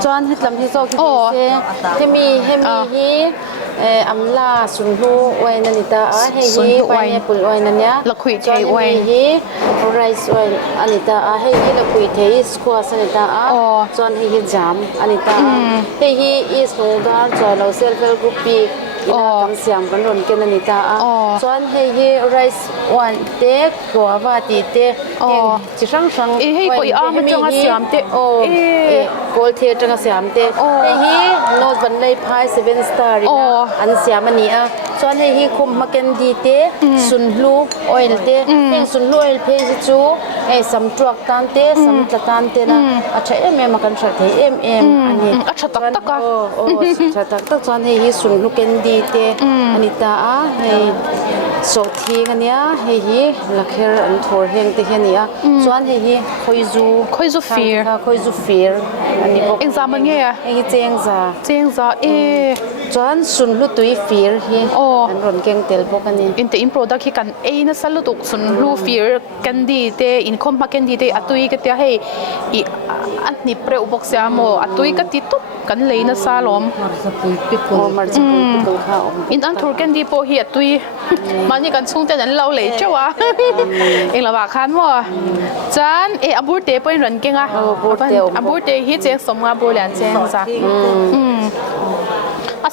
จวนให้ลำที่โซกิที่มีอัมลาสุนหูไว้นันนิตาเฮียไปเนี่ยปุ่นไว้นั่นเนี่ยละคุยเทไว้เฮียไรซ์ไว้อันนิตาเฮียละคุยเทสกัวสันนิตาจวนเฮียจามอันนิตาเฮียอีสโนดาร์จวนเราเซลฟ์กรุ๊ปปีอินาคังเสียมกันรอนกันนันนิตาจวนเฮียไรซ์วันเตะกัวว่าตีเตะจิช่างเฮ้ยก็อีมันจังเสียมเตะโกลเทจังเสียมเตะเฮียโน้ตบันไลพาย7 starอันเสียมันนี่ส่วนให้คุมมากันดีเตะสุนลูออยล์เตะเป็นสุนลูออยล์เพจจูสัมตรวกตันเตะสัมตะตันเตะนะอาจจะมากันชัดให้อันนี้อาจจะตักชัดตักส่วนให้สุนลูกันดีเตะอันนี้ตาให้โซทีกันเนี้ยให้ลักเฮอร์อันทัวร์เฮงเตะเนี้ยส่วนให้คอยจูฟีร์อันนี้เอ็งจามันเงี้ยให้เจียงซาจวนสุนลูตุยฟีร์เฮอันรอนเก่งเตลพวกกันนี่อินเตอินโปรดักต์กันน่ะสลุตุกสุนลูฟีร์กันดีเตอินคอมพากันดีเตอัตุยก็เตะให้อันนี้เปรอุบกเสียโมอัตุยก็ติดตุกกันเลยน่ะซาลอมอินอันทัวร์กันดีโปเฮียตุยมันนี่กันช่วงแต่นั้นเราเลยเจ้าวะเอ็งละว่าคันว่าจันอับูเตะเป็นรันเก่งอับูเตะฮิตเจ๊สมงาบูเลียนเจ๊งซะ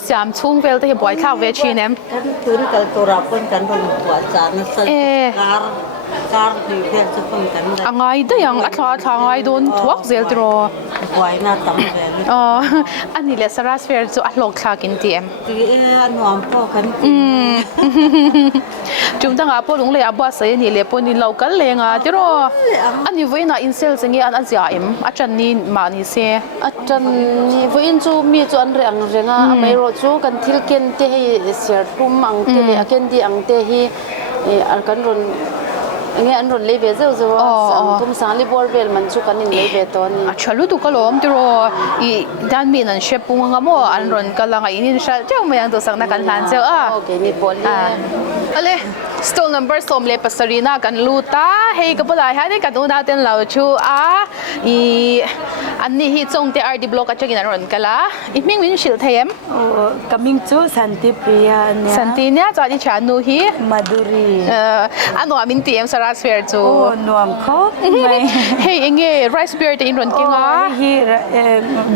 สยามชุ่งเวลที่บ่อยข้าวเวชีเนี่ยกันคืนกันตัวรับกันบนหัวจานนั่นสิการที่เพื่อนจะพึ่งกันได้ไงได้ยังอัตราทางไงโดนทวกเซลตรอไว้หน้าตั้งเลยอันนี้เลสราสเฟียร์จะอัดลงคากินเตียมนวมพ่อกันจุ่มตั้งอาปลุงเลยอาบัวเสียนี่เลยปนินเรากันเลยอ่ะตรออันนี้วิ่งน่ะอินเซลสิ่งนี้อันจะเอ็มอาจารย์นี่มานี่เสียอาจารย์นี่วิ่งจูมีจูอันเรื่องไม่รู้จูกันทิลเกนเตให้เสียทุ่มอังเตเลยเกนดีอังเตให้อันกันรุนงี้อันรุนเลยเบสเจ้าว่าทุ่มสารลิบอลเวลมันชุกันนี่เลยเบตอนนี้ชัลลุตุกล้อมตรออีด้านมีนั่นเชฟปุงงามอันรุนกันละไงนี่ชัลเจ้าไม่ยังตัวสังนักการทานเจ้าโอเคนี่บอลอะไร stall number สมเลปัสรีน่ากันลูตาเฮ้ก็ปลายให้ได้กันดูน่าเต้นเราชูอีอันนี้ฮิตจงเตอร์ดีบล็อกก็จะกินอันรุนกันละอีมิ่งวินชิลเทียมกำมิงจูสันติพิยาเนี่ยสันติเนี่ยจะดิฉันนูฮีมาดูรีอันนู้นมินเทียมสระสเฟียร์จูนวมเขาเฮ้ยเอ็งเงี้ยไรซ์เบียร์อินรุนกินอ่ะฮี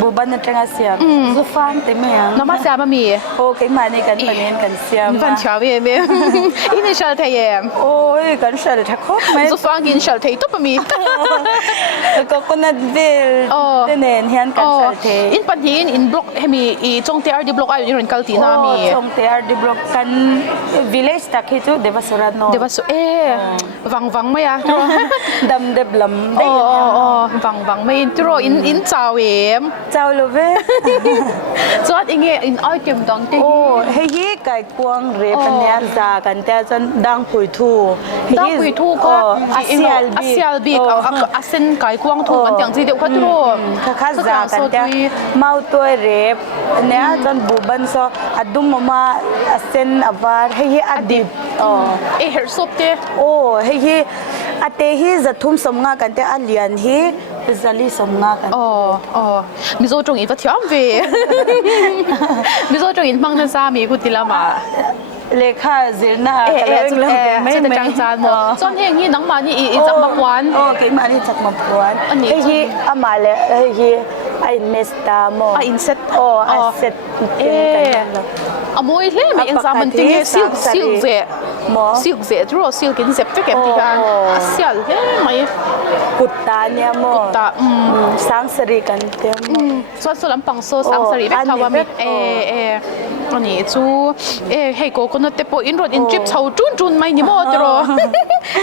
บุบันนั่งกันเสียมซูฟันเต็มยังน้ำมันเสียมามีโอ้กินมาในกันปนินกันเสียมฟันเช้ามีมีอินชัลเทียมโอ้ยกันชัลทักคบไหมซูฟันกินชัลเทียตุ๊บมีก็คนนั้นเดินเนเฮียนกันชัลเทียอินปันยินอินบล็อกให้มีอีจงเตอร์ดีบล็อกอายุรุนกัลตีน่ามีจงเตอร์ดีบล็อกกันวิลเลจตักให้จูเดวัสระโนเดวัสวังไหมอ่ะดำเดบลำวังไม่ตรออินเจ้าเอ็มเจ้าลูเวจอดอิงเงี้ยอินอ้อยเต็มตังตีโอ้เฮีย ไก่กวางเรปันเนียจากันแต่จนดังผุยทูดังผุยทูก็อาเซียลบีกอาเซนไก่กวางทูมันอย่างที่เดียวกันรู้ข้าจากันแต่เมาตัวเรปเนี่ยจนบุบันโซอดุมมาเซนอวาร์ให้อดิบเอเฮร์ซบเตโอ้ให้อเตฮีจะทุ่มสมงากันแต่อเลียนฮีจะลีสมงากันมิโซจงอินฟัดยามเวมิโซจงอินมังนันซามีกุติลามาเลขาเจน่าไม่จังจานหมดส่วนเฮงนี่นังมานี่อีจักมักวันกินมานี่จักมักวันเฮ้ยอามาเลยเฮ้ยไอเนสตาโมอินเซตไอเซตอโมยเล่ไม่เอ็งซามันติงซิลเจซิลเจทรูซิลกินเซฟเก็บที่กันเซียลเฮ้ไม่กุตตาเนี่ยโมกุตตาสังสรีกันเต็มส่วนส่วนลำปังโซสังสรีเบคทาวามิอันนี้จูให้โกคนนั้นเตปอินรถอินจิบเช่าจุนไม่นี่โมตรอ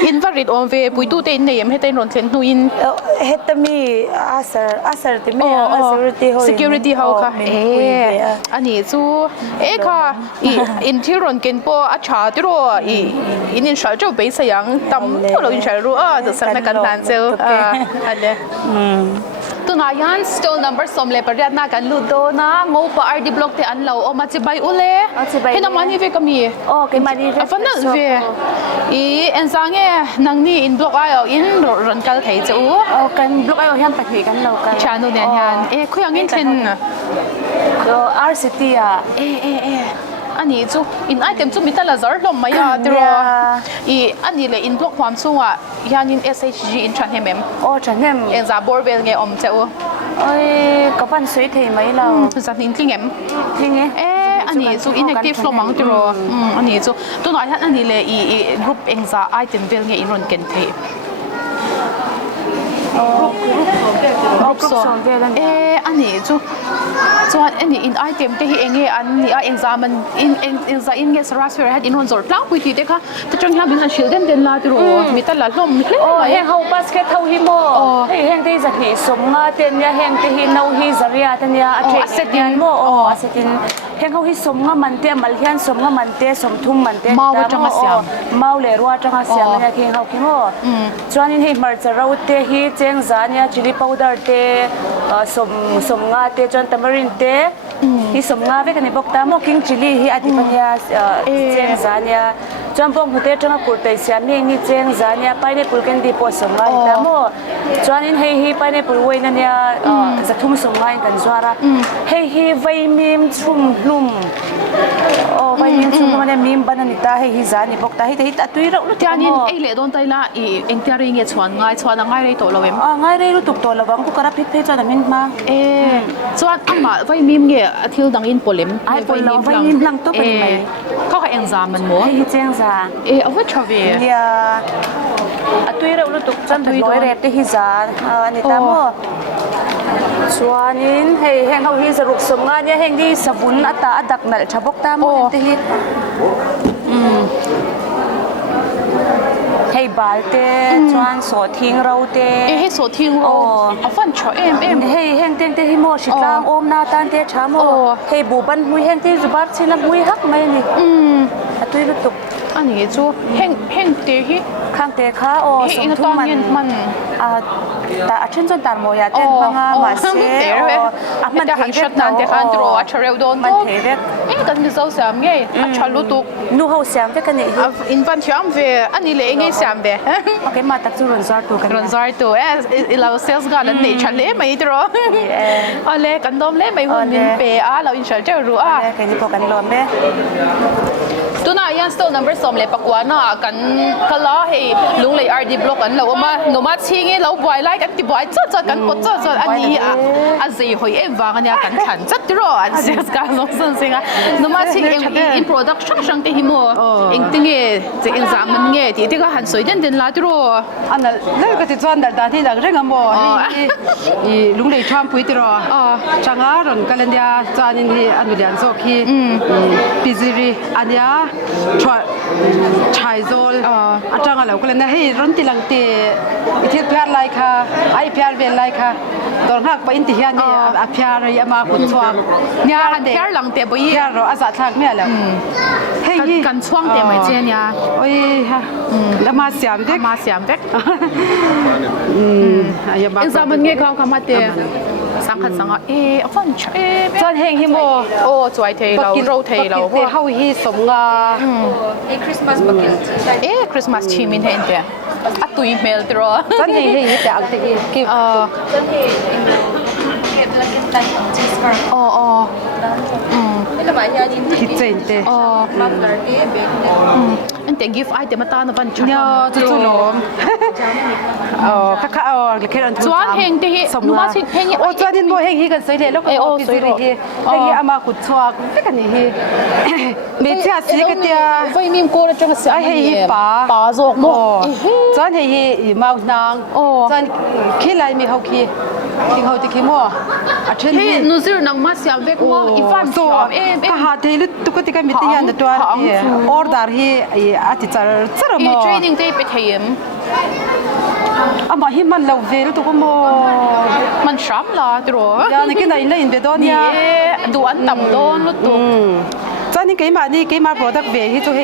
อินวาริดออนเวปุยตู้เต้นเนี่ยให้เต้นรถเซนนูอินเฮตมีอาเซอร์ที่ไม่security เขาค่ะอันนี้จูค่ะอินที่รถเกินปออาชาที่รออินชาเจ้าไปสยังตั้มพวกเราอินชารู้จะสั่งในกันทานเซลอันเนี้ยตัวนายัน stone number สมเลยประเดี๋ยวน่ากันลุดโดนะงูปะ RD block ที่อันเราเอามาจิบใบอุเล่เห็นมันนี่เวก็มีก็มันนี่ฟันนั่นเวเอ็นซังเงี้ยนังนี่อินบล็อกไอ้อินรันกันไทยจูกันบล็อกไอ้ยันไปคุยกันเรากันชาโนเดียนยันคุยอย่างนี้ทินก็RCTอันนี้จูอินไอเทมจูมีแต่ละจอร์ลมไม่ยาตัวอันนี้เลยอินบล็อกความสูงยันอิน SHG อินชันเฮมชันเฮมเอ็นซาบอร์เวลเงี้ยอมเจ้าก็ฟันสวยเท่ไหมเราจะนินทิ้งเอ็มทิ้งอันนี้จูอินแอคทีฟลมังตัวอันนี้จูตัวน้อยอันนี้เลยกรุ๊ปเอ็นซาไอเทมเวลเงี้ยอินรอนเกนเทรูปสองเวลอันนี้จูอันนี้อินไอเทมที่เองอันนี้เอ็งซามันอินเงสราสเฟอร์ฮัดอินวันจอร์พลางคุยทีเด็กค่ะแต่จังยังบินหันชิลเดนเดนลาตัวมีแต่ละลมเฮงเฮาบาสเกตเฮาฮิโมเฮงที่จะหิสมงาเตียนเฮงที่หินเอาฮิซาริอาเตียนอาเทสตินโมอาเซตินเฮงเฮาฮิสมงามันเตียมัลเฮียนสมงามันเตียสมทุ่มมันเตียมาจังเสียมาเลรัวจังเสียมันเฮงเฮาคิโมจวนนี้เฮมาร์จเราเตฮิเจงซานีจิลิพาวเดอร์เตสมงาเตจวนตามรินเตฮิสมงาเวกันนี่บอกตามกิงจิลีฮิอธิปัญญาเจงซานีจวนบอกหุ่นเตจังกุเตเสียมีนี่เจงซานีไปในปุลกันดีพอสมงาตามจวนนี้ฮิไปในปุลเวนันยาจะทุ่มสมงากันจวาระฮิไวมิมชุ่มลุ่มไวมิมชุ่มมันเนี่ยมิมบันนิตาฮิซานีบอกตาฮิตุยเราลุที่อันนี้เล่โดนไตละเอ็งที่เรื่องเงี้ยชวนง่ายเลยตัวเราเองง่ายเลยรู้ตุกตัวเราบางกูกระพริบเพจจะมินมาชวนอันมาไวมิมเงี้ยที่ดังอินโพลิมไอโพลิมไวมิมหลังตัวเป็นไหมเขาเอ็งซามันมั้งฮิเจงซาเอาไว้ชอบเนี่ยตุยเรารู้ตุกจันตุยเรปที่ฮิซาอันนี้ตามว่าชวนนี้เฮงเขาฮิสรุปสมงานเนี่ยเฮงที่สบุนอัตตาอัดักนั่นชาวบกตามว่าที่ให้บาลเตจวนโสทิ้งเราเตให้โสทิ้งเราเอาฟันช่วยให้แห้งเต็งเตให้โมชิตลางอมนาตันเตชาโมให้บูบันหุยแห้งเตจุบัดชิลังหุยฮักไม่นี่ตุยลุตุกอันนี้จูแห้งเตะข้างเตะขาสมทุมันแต่อาชินจนตานโมยาเต้นบางมาเสียมันจะหันชัดนั่นเตะขันตัวอัชเรวโดนตัวกันมีเจ้าสามไงอัชลุตุกนูเฮาสามเวกันนี่อินฟันชามเวอันนี้เลยไงสามเวโอเคมาตักจูรันซาร์ตัวกันรันซาร์ตัวเราเซลส์กันแล้วเนี่ยฉันเล่ไม่ตัวอะไรกันดอมเล่ไม่หุ่นเป็นเปย์เราอินชัลเจ้ารู้แค่นี้พอกันรอมเบ้ตัวน่ายัน stone number สมเลยปกว่าน่ะกันก็ล้อให้ลุงเลย RD block กันเรามาโนมาชิงเราบ่อยไล่กันติบ่อยจัดกันปดจัดอันนี้อันสิหอยวางกันยากันขันจัดรออันเสียสกัดลงซึ่งสิงะโนมาชิงin production ช่างที่หิมเองติ้งจะเองจามันเงี้ยที่ก็หันสวยเด่นลาตัวอันนั้นแล้วก็ติดจวนแต่ที่ดักเรื่องบ่ลุงเลยชอบคุยตัวจังอ่ะรอนกันเดียจานินอันเดียนโซคีปิซิรีอันเดีย ชายโซลอาจารย์อะไรก็เลยนะให้รุ่นที่หลังตีที่เพียรไลค่ะไอเพียรเวลไลค่ะตอนหักไปอินทิยานี่อเพียรยามาคุณช่วงเนี่ยเพียรหลังเตะไปยี่เพียรเราอาสาทางเนี่ยแหละให้กันช่วงเตะไม่เจนยาโอ้ยฮะแล้วมาเสียมเด็กมาเสียมเด็กอย่าบ้าอินซามันเงี้ยเขามาเตะสังขัดสังฟันจนเฮงฮิโมโอ้สวยเทเราโรเทเราพวกเขาฮีสมงาคริสต์มาสบักเก็ตคริสต์มาสชีมินเห็นเตะอัตุยเมลตรอจนเฮงฮีแต่อังกฤษกิจนเฮงนี่หมายถึงคิดเจนเตะอันเตะกิฟต์ไอเตะมาตานบันชุดเนี่ยจุดจุดล้มข้าแค่อันทุกจวนเฮงเตะนูมาสิเฮงโอ้จวนนี่โมเฮงฮีกันสวยเลยแล้วก็โอ้สวยเลยเฮงฮีอามาขุดชัวก็กันนี่เฮเมื่อเช้าสิกันเตียไฟมีมกูระจังสิไอเฮงป่าจอกโมจวนเฮงฮีมาหนางจวนขี้ไรมีเขาขี้ที่เขาที่ขี้มัวเฮ้นูซิร์นังมาเสียเวกมัวอีฟันชอบก็หาเทลุตุกติกันมิติยันตัวนี้ออร์ดาร์ฮีอาทิตย์จะรำเทรนนิ่งเตะไปเทียมมาฮิมันเราเวลุตุกมัวมันช้ำละตัวยานี่กินอะไรอินเดียดอนเนี่ยดูอันต่ำโดนลุตุจานนี่กี่มาโปรดักต์เวที่ตัวเฮ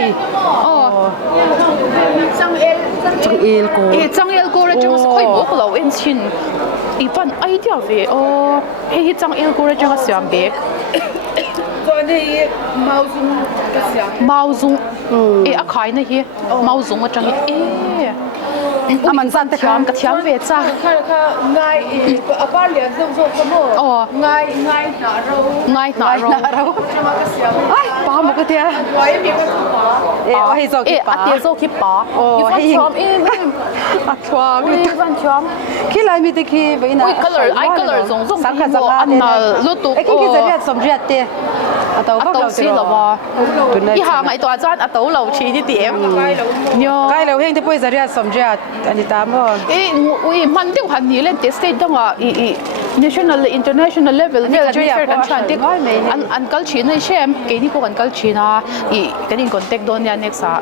จังเอลกูระจังสค่อยบอกเราเอ็นชินอีฟันไอเดียเวเฮ้ยจังเอลกูระจังเสียงเด็กตอนนี้มาซุงอะขายนะเฮ้มาซุงมาจังมันสั่นแต่กระเทียมเวจ้าค่ะง่ายอาบ้านเลี้ยงส่งขโมยง่ายหนาเราป้าหมกระเทียมไว้มีกระสุนป้าให้โซคิป้าเตียโซคิป้าโอ้ให้ชอมอัดชอมฟันชอมขี้ไรมีตะกี้ไปนะไอcolor ส่งสังขารอันน่ะลุตุไอ้ขี้จะเรียกสมเรียดเตะอัตโตสิหรอวะอีหาไอตัวจ้าอัตโตเราชี้ที่เตียมใกล้เราเฮงที่ปุ้ยจะเรียกสมเรียดอันนี้ตามพ่อมันที่พันนี้เล่นเทสต์ต้องอ่ะnational international level เนี่ยจะเชื่อกันชันที่อันกัลชีนในเชมเกี่ยนี่พวกอันกัลชีนะกันอินคอนแทคโดนยาเน็กซ์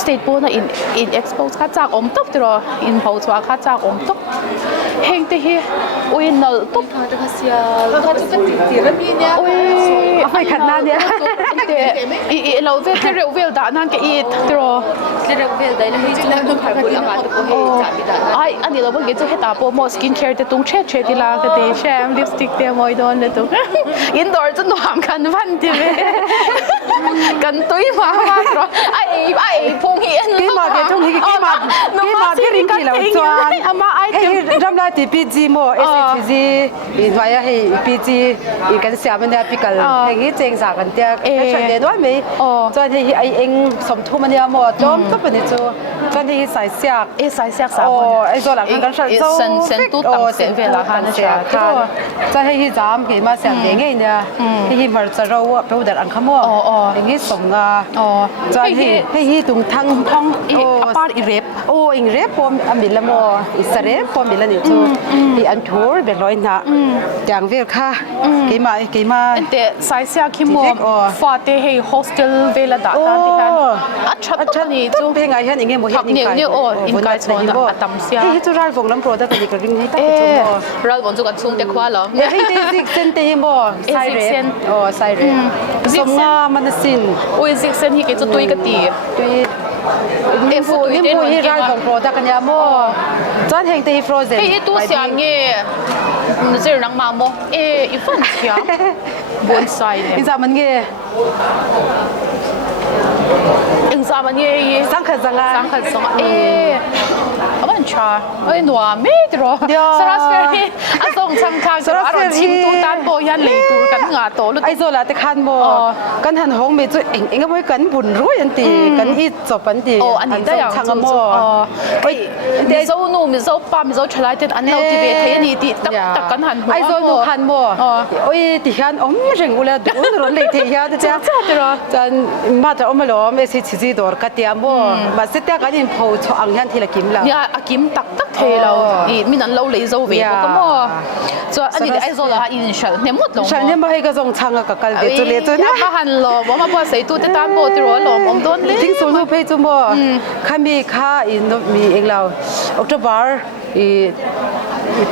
state ปูนะ in expose ข้าจากอมตุกตัว in post ว่าข้าจากอมตุกเฮงที่อุ้ยนั่นตุกเขาจะเป็นตีระบีเนี่ยอุ้ยไม่ขนาดเนี่ยเราเวทเร็วเวลด่านั่งกี่ตัวเร็วเวลได้เลยที่นั่งดูผ่านคนละมาตัวเฮจับได้อันนี้เราเพิ่งกินจะให้ตาโปรโมสกินแคร์แต่ตรงเช็ดที่ลาแต่แชมลิปสติกเตะมอยโดนเลยตรงอินดอร์จนหวานกันพันทีเวกันตุ้ยมาตัวไอ้พงเฮียนกี่มาเดี๋ยวช่วงนี้กี่มาที่ริงกี่เราจวนให้รำลายที่พีจีโมSHG อีกว่าให้พีจีอีกกันเสียมันเนี่ยพิกัลให้กี่เจงสากันเดียแค่เฉลี่ยด้วยไหมจวนที่ไอ้เองสมทุมันเนี่ยโมจอมก็เป็นจู่จวนที่ใส่เสียกสามคนไอ้ตัวหลังกันฉันโซ่ฟิกเสียงเวลา看เสียค่ะจะให้ที่จามกี่มาเสียงเงี้ยเนี่ยที่มันจะเราเป็นอุดรอันขโมยอย่างนี้สมงาจะให้ตุงทั้งท้องปาร์อีเรปอิงเรปพอมอมิลละโมอิสเรปพอมิลละนี่จูที่อันทัวร์แบบร้อยนะจางเวลค่ะกี่มาแต่ไซส์ยาคิโมฟาเตให้โฮสเทลเวลาด่าตาที่กันชัดนี่จูเพลงไอ้ฉันอย่างเงี้ยโมเห็นนี่เนี่ยอินไกด์โซนอัตมเสียที่จูรัลฟงลำโปรดักต์นี่ก็ริงให้ตั้งจุดโมรัลฟงจูกันซุ่มเด็กว่าเหรอให้ที่ซิกเซนเตโมไซเรนไซเรนสมงามันสินซิกเซนที่กิจตุยกตีนี่ฟูที่รัลฟงโปรดักต์กันยาโมจานแห่งที่ฟรอเซนตัวเสียงเงี้ยเจอหนังมาโมอีฟันเสียบนไซน์เนี่ยอินซามันเงี้ยสังขสังมันชาหนัวไม่ตรอสระเสรีส่งช่างๆสระเสรีชิมตูตันโบยันเลยตูกันงาโตลุไอโซลาตะคันโบกันหันห้องไม่จุเองก็ไม่กันบุญรู้ยันตีกันอีจบปันตีอันนี้ได้อย่างช่างโมมิโซนูมิโซปามิโซชลายเต็ดอันเราที่เวทีนี่ตีตักกันหันไอโซนูหันโมโอ้ยที่ขันเริงอุลาดูนรนเลยที่ยาจะจันมาจะมาล้อมเอสิ จีดอร์กัดยามบ่มาเสตกันอินโพชอังยันทีละกิมแล้วยาอากิมตักเทเราอีมีนั้นเราเลยโซเวียก็มั่วส่วนอันนี้ไอ้โซล่าอินเชลเนี่ยหมดลงฉันเนี่ยไม่ให้กระทรงช่างกับกันเดี๋ยวจะเลี้ยงนะมาหันหล่อว่ามาพอใส่ตู้แต่ตามโบติรัวหล่อผมโดนเลยทิ้งส่วนรูปให้จุ่มบ่ข้ามีค่าอินมีเองเราออกตุลา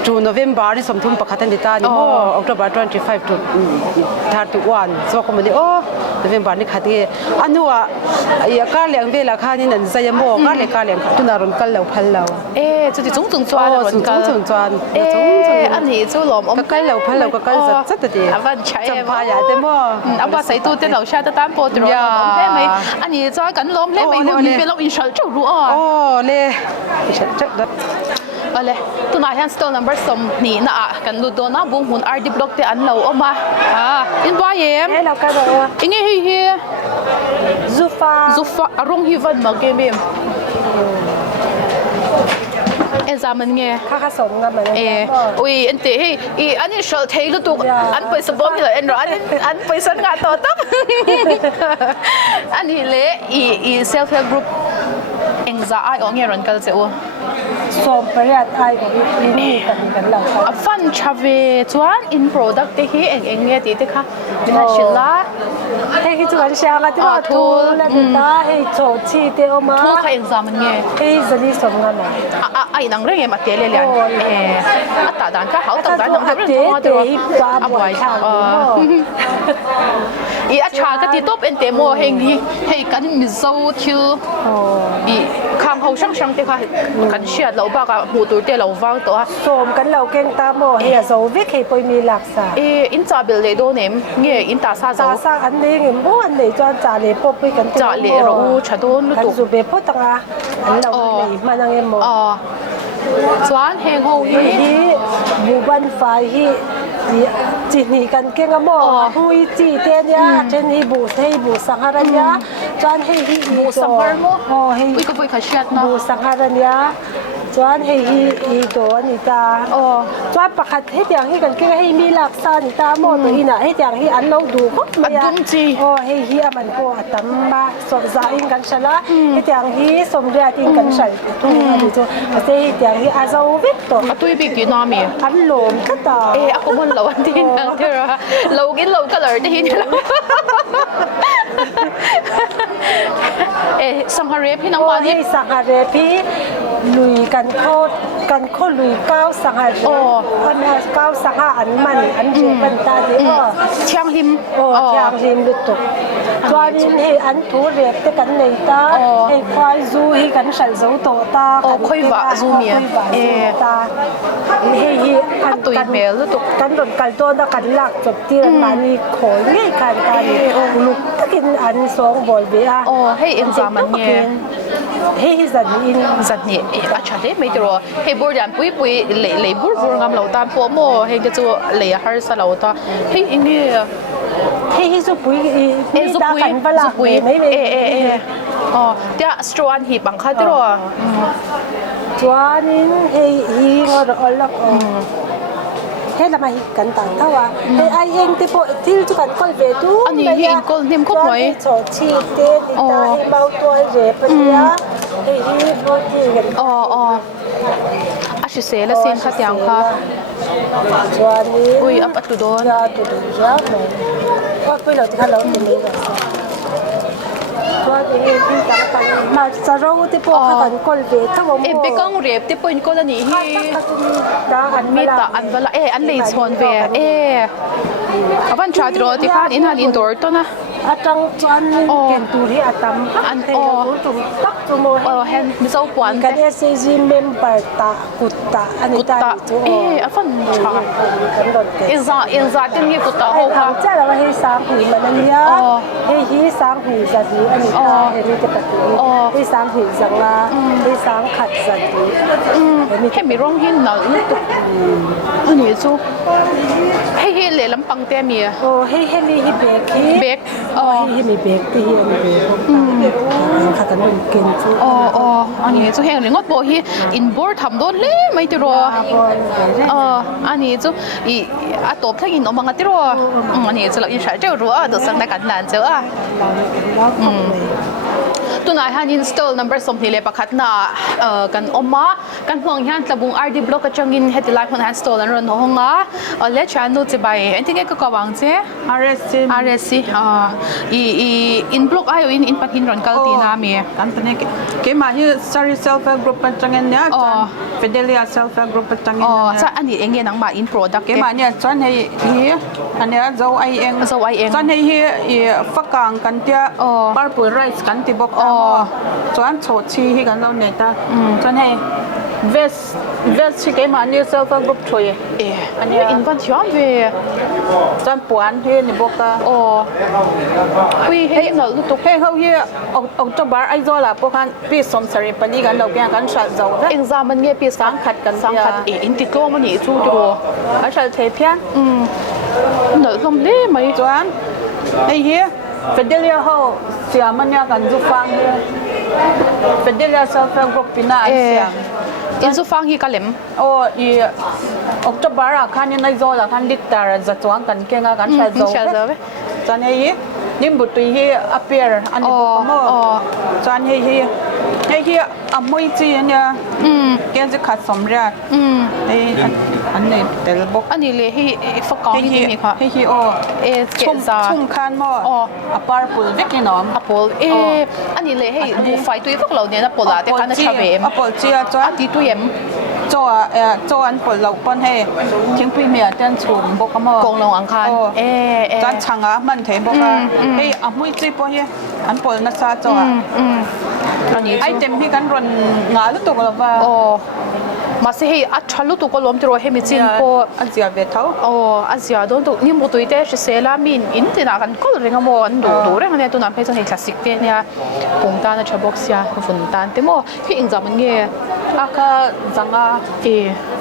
to November นี่สมทุนประคัตันดิตานี่โอ้ October 25 to 31 so ก็มันนี่โอ้ November นี่ขัดที่อันนู้อ่ะอย่าการเลี้ยงเวลาค่านี่นั่นใจยโม่การเลี้ยงตุนารมกันแล้วพันแล้วจุดที่จุงจวนจุงจวนอันนี้จุลมก็กันแล้วพันแล้วก็กันจัดดีอันใช่จำพายาเต็มบ่อันว่าใส่ตู้เต็มเหล่าชาติตามโปรตีนได้ไหมอันนี้จะกันล้มเล่ไหมมันเป็นเราอินชัลจะรู้โอ้เล่อะไรตัวนั้น stall number สมนี่นะกันดูตัวน่ะบุ้งหุ่น RD block เตอันเราออกมาอินว่าเยี่ยมเราก็บอกว่าอิงเฮียซูฟ้าอารมณ์ฮิวันมาเกมบิมจามันไงข้าสมกันเหมือนอุ้ยอันเตะอันนี้ชอลเทลุตุกอันไปสบอมเลยอันไปสังกัดต่อตั้งอันนี้เลยself help group เอ็งจะไอ้องเงี้ยรันกันเจ้าสมประหยัดไอ้ของนี่กันเราฟันชาเวจวนอินโปรดักต์ที่เอ็งเนี่ยตีที่ค่ะไม่น่าชิลล่ะที่จวนเชียงกันที่ว่าทูแล้วนี่ตาให้โจชีเดียวมาทูใครเอ็งจะมันไงจะนี่สมกันไหมไอ้หนังเรื่องมาเตะเลยอัตราด่านก็เขาต่างด่านน้องเรื่องตัวอ่ะบ่อยอาชาก็ติดตบเอ็นเตโมเฮงกันมิโซทิวข้างเขาช่างที่ค่ะกันเชียดเราบ้ากับหูตัวเตะเราฟังตัวสมกันเราเก่งตาโมเฮียโซวิเคยไปมีหลักษาอินจ่าเบลเลยโดนเงี้ยอินตาซาอันนี้เงี้ยโอ้อันนี้จวนจ่าเลยพบไปกันจ่าเลยเราชัดโดนกันสุเบพตังอ่ะอันเราเลยมานั่งเอ็มโมสวนเฮงโฮฮีบูบันไฟฮีจีนีกันเก่งอ่ะโมหุยจีเตียนยาเจนฮีบูสังหารยาจวนฮีบูสังหารโมอุ้ยก็ไปขัดเชียดนะบูสังหารยาจวนฮีตัวนี่ตาจวนประคัดให้อย่างที่กันเก่งให้มีหลักษานี่ตาโมตัวอีน่ะให้อย่างที่อันเราดูก็ไม่ยากให้มันก็ตั้มมาสมใจกันฉละให้อย่างที่สมเด็จกันฉลทุ่งนี่จ้ะแต่อย่างที่อาจจะวิทย์ตัวตุ้ยไปกินน้ำมีอันหลมก็ตาako man lawan din ng tira login low color din sang harep hi nang mani sang harep hi lui kan kho lui cao sang harep an cao sang ha an man an je ban ta di chiang lim lutuk chuanin he an thu rep te kan nei ta he khwai zu hi kan sal zo to ta khoi wa zu mi ta he an tui mel lutuk kan don kal to da kan lak chop ti ran mani khoi ngai kan ta ni luk takin an song bol be a hey in zaman nge hey zat ni a chade mai tro hey bordan pui le bur ngam lo tan po mo hey ke chu le har sa lo ta hey inge hey zu pui da kan bala pui tia strawan hi bang kha tro chuanin hey ngor olak thế là mày cẩn thận thao à thế ai em thì bộ tiêu cho cần coi về tú anh ấy hiện có niềm khóc mấy cho chi tên thì ta em bao tuổi rẻ bây giờ thì đi vô thì gần à chị sẽ là xin khách hàng ha ui ấp tụi đó tụi đó có bây giờ thì hello thì mình mà sao rồi thì bộ cần coi về thao em bị con rệp thì bộ con là nhỉ mi ta ăn vào là ăn lấy chọn về bạn trai rồi thì khác in indoor to na trong chọn kiện tủ thì tắm ăn tủ tắc tủ mồi hen Mizo quán cái SG member ta kutta anh ta phần trai in ra tiếng như kutta không ha chắc là hay sáng hủy mà anh nhá hay sáng hủy ra gì anh ta hay đi cái bát hay sáng hủy rằng là hay sáng khát ra gì hay bị rong hin nào anh nhớ chú hay lệ lắm bằng tem mía hay bake hi mi bake thì hi mi bake khát anh mình kinh chú anh nhớ chú hay là ngót bộ hi inboard thầm đốn lẽ mấy thứ rồi anh nhớ chú top thay in ông bằng cái rồi anh nhớ chú là in trái trâu rồi được sang đại cảnh nạn chứ tu na han install number som ni le pakhat na kan oma kan hmang hian tlabung RD block atangin hetilai hon install an ron honga le chanu che bai anting ka kawang che RSC i in block ayo in pathin ron kalti na mi kan tane ke ma hi sorry self help group atangin nya Fidelia self help group atangin cha ani enge nang ma in product ke ma nya chan hei hi ania zo ai eng chan hei hi i fakang kan tia purple rice kan ti bok ta chuan chho chi hi kan lo ne ta chuan hei vest chi ke ma ni self help group thoi ania in ban thiam ve chuan puan hi ni bok ta hui hei no lu tok hei ho hi October ai zo la po kan pi som sari pani kan lo kya kan sha zo da exam an nge pi sang khat kan sang khat in ti ko mani chu ro a shal the phian no lom le mai chuan hei hi Fidelia ho siamanya kan zu fang hi Fidelia self help group pina siam in zu fang hi kalem i October a khan nai zo la khan litar za chuang kan kenga kan sha zo chan hei nim butui hi appear ani bo mo chan hei hi amoi chi ania ken ji khat somra hei an nei tel bok ani le hi fakang hi ni kha hi chum khan mo a purple vek ni nom apol ani le hei bu fai tu vak lo ne na pola te kana chave apol chi a chuan ti tu yem cho an pol lo pon he thing pui me ten chum bok mo kong long ang khan chan changa man the bok a hei amoi chi po hi an pol na sa cho ani item hi kan ron nga lu to lo ba mà sẽ hay ăn chalu tụ có lom rồi hay mình xin po Asia về thấu Asia đó tụ nhưng một tuổi tết sẽ là mình in thì nào cần có rồi ngamo ăn đồ đồ đấy này tụ làm phải trong hệ classic thế nha bùng tan là chả box ya phun tan thế mà khi in zaman nghe aka zanga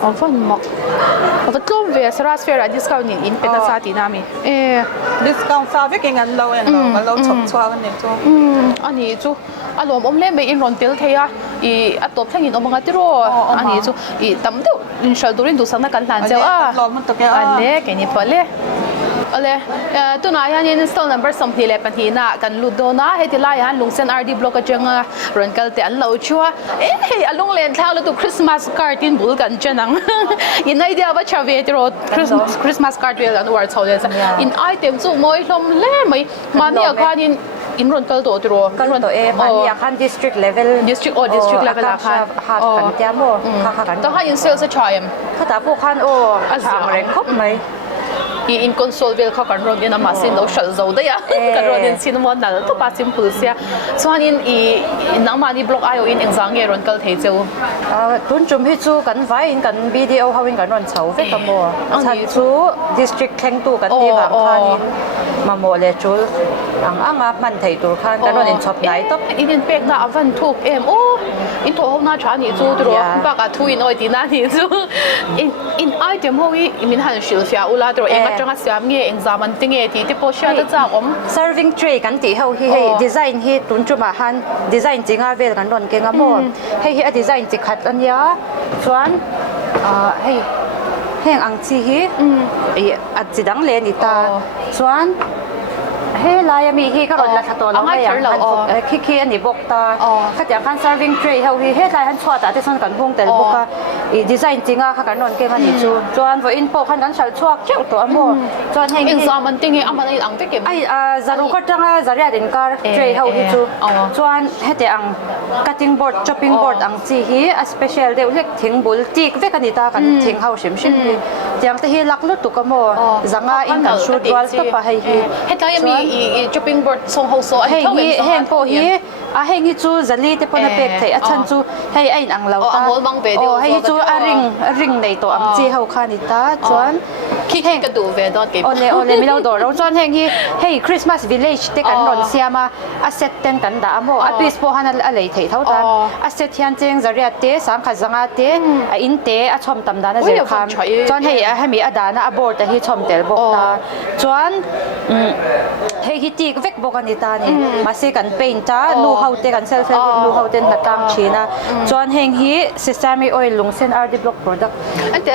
ông phân mọc vật lom về Sarah Fair discount in peta sa tí nami discount sa với cái ngân lâu chọc choa cái này chú anh ấy chú alom lên mấy in ron tel thế à atop thangin omanga tiro ani chu tam tu in shal durin du sana kan lan cheu ale ke ni phale ale tu na ya ni install number something le pathi na kan ludona he ti la ya lungsen RD block atanga ron kal te an lo chua hey along len thang lu tu Christmas card in bul kan chanang in idea ba chave tiro Christmas card wel an war chole in item chu moi hlom le mai mani akhanin in ron kal to tiro kan ron to mani akhan district level level akhan kan tia mo kha kan to ha in sales a chayam khata po khan asang reng khop mai in console vel kha kan ron in ama sin lo shal zo da ya kan ron in sin mo dal to pa simple sia chuan in nang mani block ayo in exam nge ron kal thei cheu tun chum hi chu kan vai in kan video how in kan ron chau ve ka mo chan chu district kheng tu kan ti wa khan ma mo le chul anga man thei tur khan kan ron in chop nai top in pek na avan thuk in to ho na cha ni chu tro ba ka thu in oi ti na ni chu in item ho i min han shil fia ula tro changa siam nge exam an tinge ti te po sha da cha om serving tray kan ti ho hi design hi tun chuma han design chinga vel kan ron ke nga mo hei a design chi khat ania chuan hei heng ang chi hi a chidang le ni ta chuan he lai mi hi ka ron la thato lo mai an khi ani bok ta khatia kan serving tray ho hi he lai han chwa ta te son kan bung tel boka i design chinga kha kan ron ke ngani chu chuan vo in po khan kan sal chuak cheu to amo chuan heng exam an tinge aman ai ang te ke ai zaru ka tanga zaria din kar tray ho hi chu chuan hete ang cutting board chopping board ang chi hi a special de ulek thing bul tik ve kan ita kan thing ho shim shim hi tiang te hi laklu tu ka mo zanga in kan shoot wall to pa hi heta mi chopping board song ho so hei heng po hi a heng hi chu zali te pona pek thei a chan chu hei ain ang lo ta amol mang ve de hei chu a ring nei to ang chi ho khani ta chuan khi ka du ve dot ke ole mi lo do ro chuan heng hi hei Christmas village te kan ron siama a set ten kan da amo a piece po hanal a lei thei thau ta a set hian cheng zaria te sang kha zanga te a in te a chom tam da na zer kham chuan hei a hemi a da na a board a hi chom tel bok ta chuan hei hi tik vek bok ani ta ni ma se kan paint ta lu hau te kan self lu hau ten na tang china chuan heng hi sesame oil lungsen RD block product ante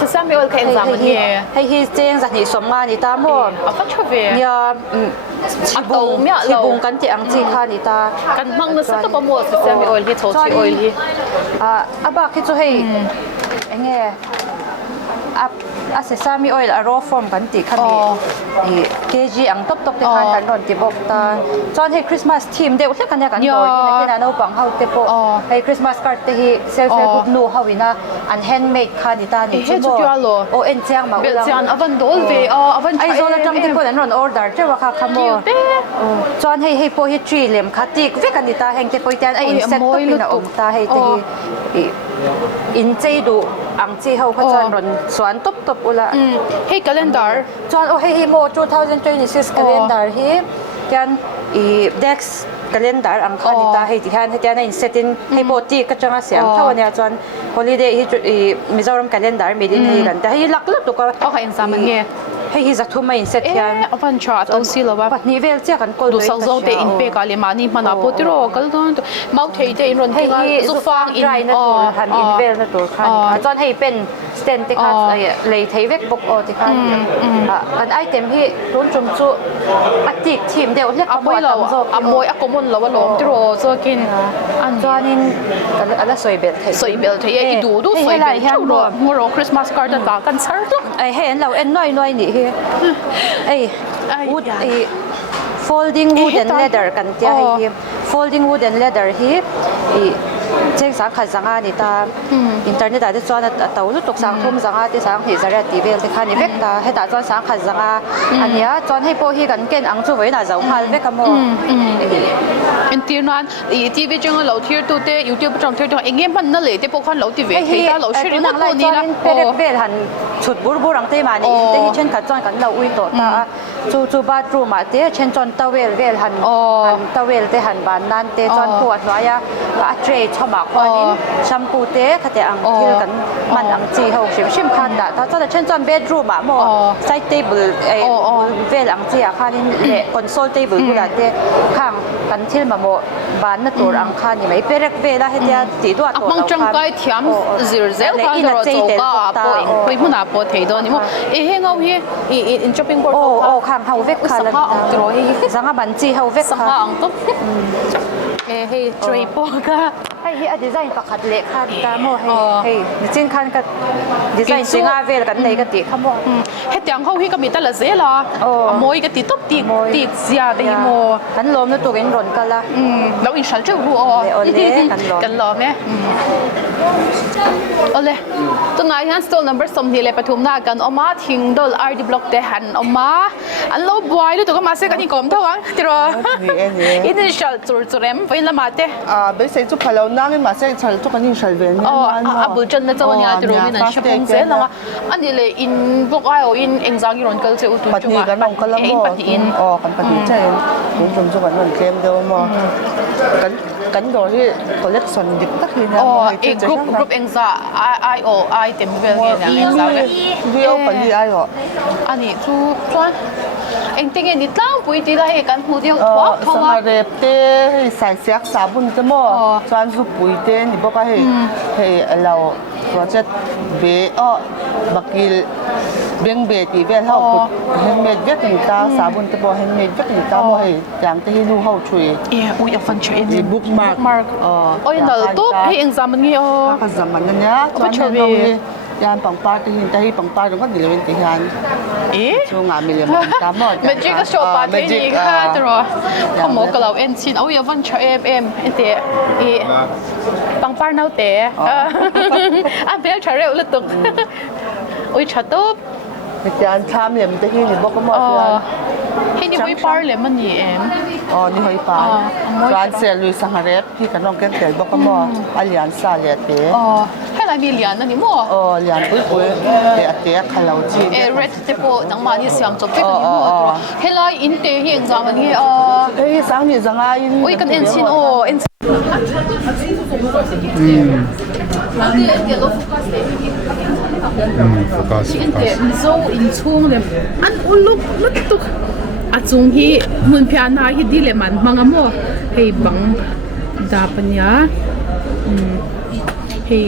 sesame oil ka exam ni hei hi cheng za ni som nga ni ta mo a pa chove ya ที่บุงกันที่อังจีค่ะนี่ตากันมั่งนะสักตัวหมดเสียมีออยล์ที่โถชีออยล์ที่บ้าคิดจะให้เงี้ยเสซามีออยล์raw form กันติค่ะนี่KG อังตบที่ค่ะกันรอนที่บอกตาจอนให้คริสต์มาสทีมเดียวเท่ากันเนี่ยกันโดยที่นั่นเอาปังเฮาเตปให้คริสต์มาสการ์ดที่เซลฟ์กุ๊บนูเฮาวินะอันแฮนด์เมดค่ะนี่ตานี่จุดยอดเลยโอเอ็นเจียงมาเบลเจียนอวันโดลเวอวันไอโซลจังที่คนนั้นรอนออเดอร์เจ้าว่าค่ะขโมยจอนให้โปฮิทรีเลมค่ะที่เวกันนี่ตาแห่งเตปอยแทนไออินเซ็ตตบปีน่ะตาให้ที่อินเจดูอังจีเฮาเขาจอนรอนสวนตบอุละให้ calendar จอนให้โม2026 calendar ให้กันdex calendar อังคารนี่ตาให้ที่ฮันให้ในเซตินให้โปรตีก็จะมาเสียงเท่านี้จอน holiday มิโซรัม calendar มีดินให้กันแต่ให้ลักตัวก็เขาให้อินซามันเงี้ยให้ฮิจักทุ่มมาอินเซตกันอวันชาร์ตเอาสิละวะปัจนิเวลเจ้ากันก็ดูสั่งส่งเตอินเปกาเลมานี่มันอาโปติโรก็ต้องมาเทเตอินรอนให้ซุฟางอินนะตัวหันอินเวลนะตัวคันจอนให้เป็นสเตนติคัสเลยเทเวกบกอติคันกันไอเต็มที่รุ่นจุ่มจุอัติกทีมเดียวเรียกอมวยเราอมวยอากมุนเราว่าหลงติโรโซกินอันจอนินอะไรสวยเบลเทยดูสวยเบลเท่าโรมัวโรคริสต์มาสการ์ดต่างกันเซิร์ฟไอเห็นเราเอ็นน้อยนี่ไอ้wood folding wood and leather กันเจ้าให้ folding wood and leather ที่เจ้าสังขัดสังอานี่ตาอินเทอร์เน็ตได้จวนตัวลุตุกสังทุ่มสังอาที่สังหิจาระตีเบลที่ขันนี่เวกตาให้ตาจวนสังขัดสังอาอันนี้จวนให้โปฮีกันเก่งอังจูไว้น่าจะเอาพันเวกกันมั้งอินที่นั้นทีวีจังเราเที่ยวตัวเตยูทูบจังเที่ยวตัวเองเงี้ยมันนั่นเลยที่พวกคนเราทีวีที่ตาเราชื่อนั่งตัวนี้นะเบลหันชุดบูรังเตมานี่ที่เช่นขัดจวนกันเราอุ้ยตัวตาจูบาดรูมาเตเช่นจวนตะเวลหันตะเวลเตหันบานนั่นเตจวนปวดน้อยอะอัตเรย์ชอบมากควานินแชมพูเตะขัดอังที่กันมันอังจีเขาชิมคันด่าถ้าจะเช่นจวนเบดรูมาโมไซต์เทเบิลเวลอังจีอะคันนี้เละคอนโซลเทเบิลกูด่าเตะข้างกันที่มาโมบานนั่นตัวอังคันนี่ไม่เปรักเวลาให้เดียตีตัวตัวมังจังไก่เทียมซิร์เซลคันเราโจก้าปอยไปมุ่งหน้าปอยเทียดนี่มั้งเฮ้ยเงาเฮ้ยอินช้อปปิ้งบอร์ดข้างเฮาเวกคันแล้วสังหาบัญชีเฮาเวกสังหาอังตุ๊บเฮ้ยช่วยปอกะให้ดีไซน์ประคัดเล็กค่ะตามโมให้ดิจินคันกับดีไซน์สิงห์เวลกันในกติขโมยให้แต่งเขาให้ก็มีแต่ละเสียละโมยกติตุ๊บตีเสียได้โมกันลมแล้วตัวกันร้อนกันละแล้วอินชัลเจ้ารู้อ๋อกันล้อไหมเอาเลยตัวไหนงั้น stall number สมที่เลยปฐุมนากันออกมาทิ้งดอล RD block เดหันออกมาอันเราบวยแล้วตัวก็มาเสกันนี่ก่อนเท่าไหร่ที่รออินชัลจุดเร็มไปละมาเตะไม่ใช่จุดพลังนั่งมาเสกชัลจุดกันนี่ชัลเวนบุญจันทร์นะเจ้าวันนี้ที่รอมีนั่นชอบคงเสียแล้วอันนี้เลยอินพวกไอ้อินเอ็งจังยี่รอนก็จะอุตุจุมากันน้องกันละมั้งกันปฏิใช่คุณชมจุกันนั่นเกมเดียวมั้งกันโดยที่ตัวเล็กส่วนดิบตักเลยนะกรุ๊ปเอ็งจะไอเต็มเวลเงี้ยเอ็งจะเดียวไปที่ไออ๋ออันนี้จูจวนเอ็งติงเอ็งนิดตั้งปุยตีได้กันหูเดียวเพราะว่าเร็บเต้ใส่เสียกสาบุนจะมั่วจวนจูปุยเต้นี่บอกว่าให้เราตัวจะเบอบักกิลเบียงเบตีเวลเขาเห็นเม็ดเวกินตาสาบุนจะบอกเห็นเม็ดเวกินตาบ่ให้อย่างที่นู่เขาช่วยอุ้ยฟันช่วยนี่บุ๊กมาร์กโอ้ยนั่นตุ๊บให้เอ็งจำมันงี้อ๋อจำมันนั่นเนี่ยจวนเห็นยานปังปาที่หินแต่ที่ปังปาตรงก็ดิเลวินติฮันช่วงงานมีเรื่องตามหมดเมจิกก็โชว์ปาที่นี่ค่ะตัวขโมยกับเราเอ็นชินเอาอย่าฟันช่วยเอ็มเตะปังปาเน่าเตะอ่ะเบลชาเร็วเลยตุ๊กอุ้ยชัดตุ๊บจานชามเหลี่ยมที่นี่บอกก็หมดเลยให้นี่ไว้ปาร์เลยมันนี่เอ็มนี่ไว้ปาร์จานเซลุยสังหารเพี่กันน้องแกงเต๋บอกก็หมดอัลยันซาเลียเต๋ให้เรามีเหรียญนั่นนี่มั้งเหรียญปุ้ยเต๋ขันเราจีเรดเตปนังมาที่เสียงจบที่กันนี่มั้งให้เราอินเตเฮียงจังมันนี่เฮ้ยสังนี่จังอินอุ้ยกันเอ็นชินเอ็นFocus. Mizo in chung le an uluk lutuk a chung hi mun phya na hi dile man mangamo hei bang da panya hei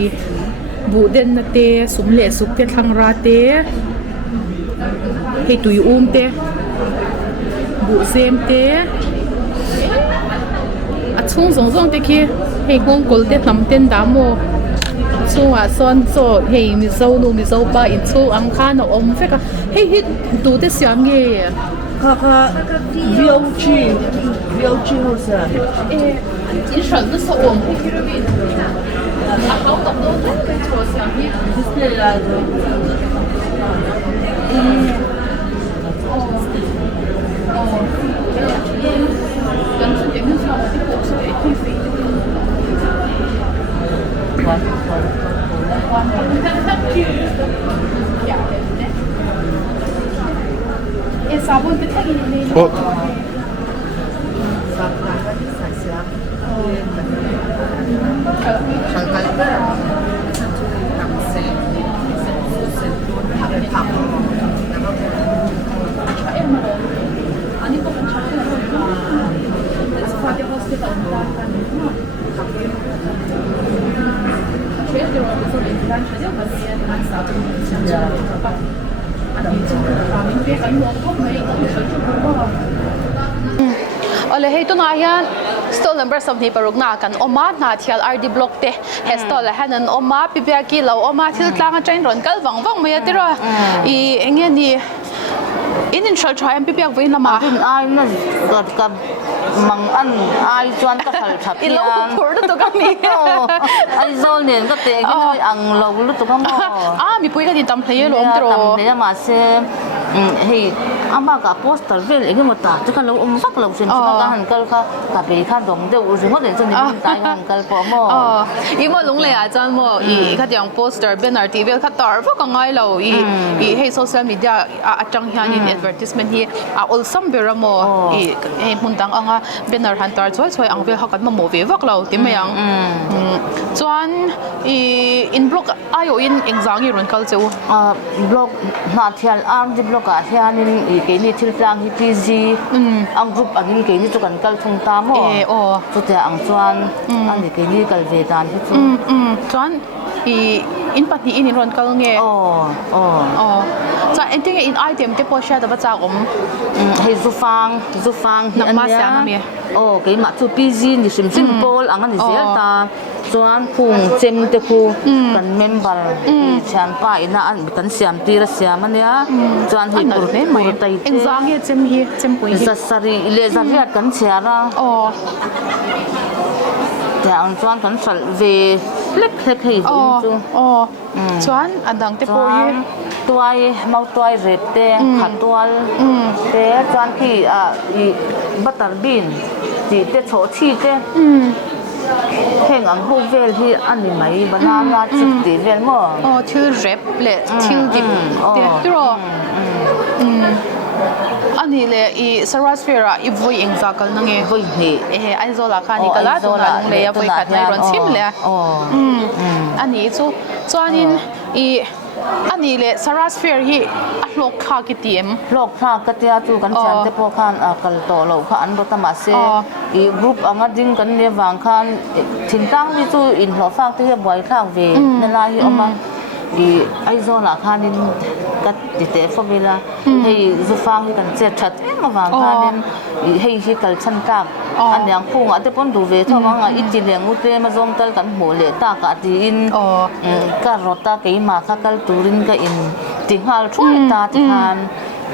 bu den na te sumle suk te thlangra te hei tui te บุเซมเตะอะช่วงสงๆตะกี้ให้กงกลเตะนำเต้นดามโมช่วงซ้อนโซให้มิโซนูมิโซปาอินช่วงอังคารอมเฟกให้ฮิตดูเตะเสียงเงี้ยค่ะVOG 好似你选的是我们会去那边，好懂都在跟我想念。是啊。Oleh itu nayan stall number samni paruk na kan oma na thial RD block te he stall hanan oma pipiaki lo oma thil tlanga train ron kal wang mai atira I enge ni in shall try and pipiak vein lama ai na kap mang an ai chuan ka khal thap I lo phur to ka mi ai zol nen ka te ki ang lo lu to ka mo mi pui ka din tam hle lo tro tam hle ma se hei ama ka poster vel enge mo ta ka lo sak lo sen ka han kal ka be kha dong de u ring den chen ni tai han kal po mo I mo lung le a chan mo I ka diang poster banner ti vel kha tar fo ka ngai lo I hei social media a chang hian in advertisement hi a ol sam bera mo I mun dang anga banner han tar choi ang vel ha kan mo ve vak lo ti mayang chuan I in block ayo in exam I ron kal cheu block na thial arm di block a hian in ke ni thil tlang hi PG ang group angin ke ni chu kan kal thung ta mo chu te ang chuan ani ke ni kal ve dan hi chu chuan in pat ni in ron kal nge cha ending in item te po sha da ba cha om hei zufang hi an ma sia na me ke ma chu PG ni sim pol ang ani zel ta chuan phung chem te khu kan member chan pa ina an kan siam ti ra siam ania chuan hi tur mai tai te exam ye chem pui hi sari le zariat kan chiara ang chuan kan sal ve lek hei chu chuan adang te po hi tuai mau tuai ret te khatwal te chuan khi I butter bean ti te cho chi te heng ang hu vel hi ani mai banana chip ti vel mo thil rep le thil dip te tro ani le I sarasfera I voi engzakal nange voi he ai zola khani kala to na lung le ya voi khat nai ron sim le ani chu chuanin I ani le sarasfera hi a hlok kha ki tiem lok kha ka tia chu kan chan te po khan kal to lo kha an bo tama se I group anga ding kan le wang khan thintang ni chu in hlo fak te boi thak ve na la hi oma I ai zola khanin kat ti te fo vela hei zufang hi kan che that ma wang khanin hei hi kal chan tak an yang phung ate pon du ve thawanga I ti leng u te ma zom tal kan mo le ta ka ti in ka rota ke ma kha kal turin ka in ti hal thui ta ti khan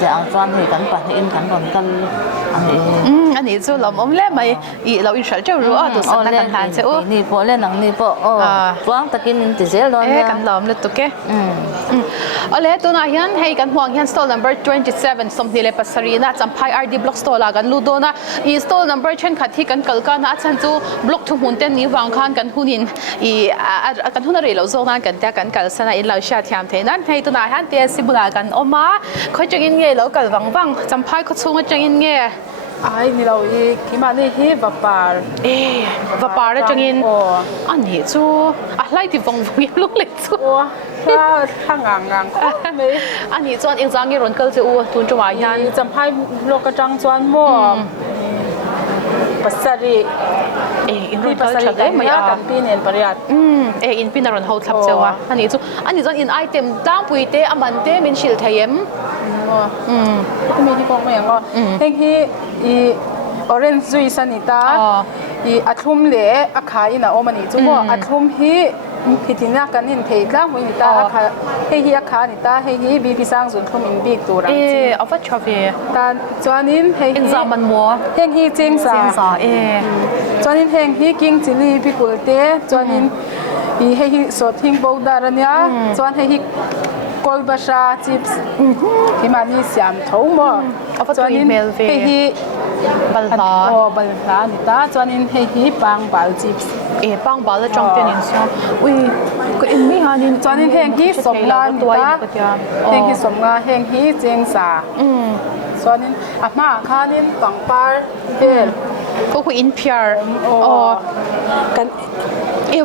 ja ang chuan hei kan pa in kan ron kal ani chu lam om le mai I lo in shal cheu ru a to san kan han che o ni po le nang ni po chuang takin ti zel don kan lam le to ke ole to na hian hei kan huang hian stall number 27 somni le pasarina champhai RD block stall la kan ludona I stall number 10 khathi kan kalka na chan chu block thu hun ten ni wang khan kan hunin I kan hun re lo zo na kan ta kan kal sana in lo sha thiam theinan hei to na hian te sibula kan oma khoi changin nge lo kal wang champhai kho chunga changin nge ai ni lo I ki ma ni hi vapar vapar ra changin ani chu a hlai ti vong vong lu le chu cha thangang me ani chuan exam nge ron kal che u tun chwa hian champhai lo ka chang chuan mo pasari in ron kal cha dai mai kan pin en pariat in pin ron ho thlap chewa ani chuan in item tang pui te aman te min shil thayem mi hi พวกไม่อย่างก็เฮงฮีอีออเรนจ์จุยสันิตาอีอัดทุ่มเละอาคาอินะโอมันนี่จุโมอัดทุ่มฮีพิธีนักกันหินเทกล้างมือนิตาอาคาเฮฮีอาคานิตาเฮฮีบีพิสังสุนทุ่มอินบีกตัวรังจีเอาฟัดชอบเย่ตาจวนนินเฮฮีจามันมัวเฮงฮีเจงสาจวนนินเฮงฮีกิงจิลีพิกุลเตจวนนินอีเฮฮีสดทิ้งโบดารเนียจวนเฮฮีกอลบาชาชิปส์ที่มันนี่เสียมทุ่มเอาฟัดตัวอีเมลเฟ่บัลลาบัลลานิตาจวนนินเฮฮีปังบัลชิปส์ปังบัลแล้วจงเป็นอินซออุ้ยก็อินไม่หานินจวนนินเฮงฮีสมงานตัวเฮงฮีสมงานเฮงฮีเจงสาจวนนินอามาคานินปังปาร์ก็คืออินเพียร์กัน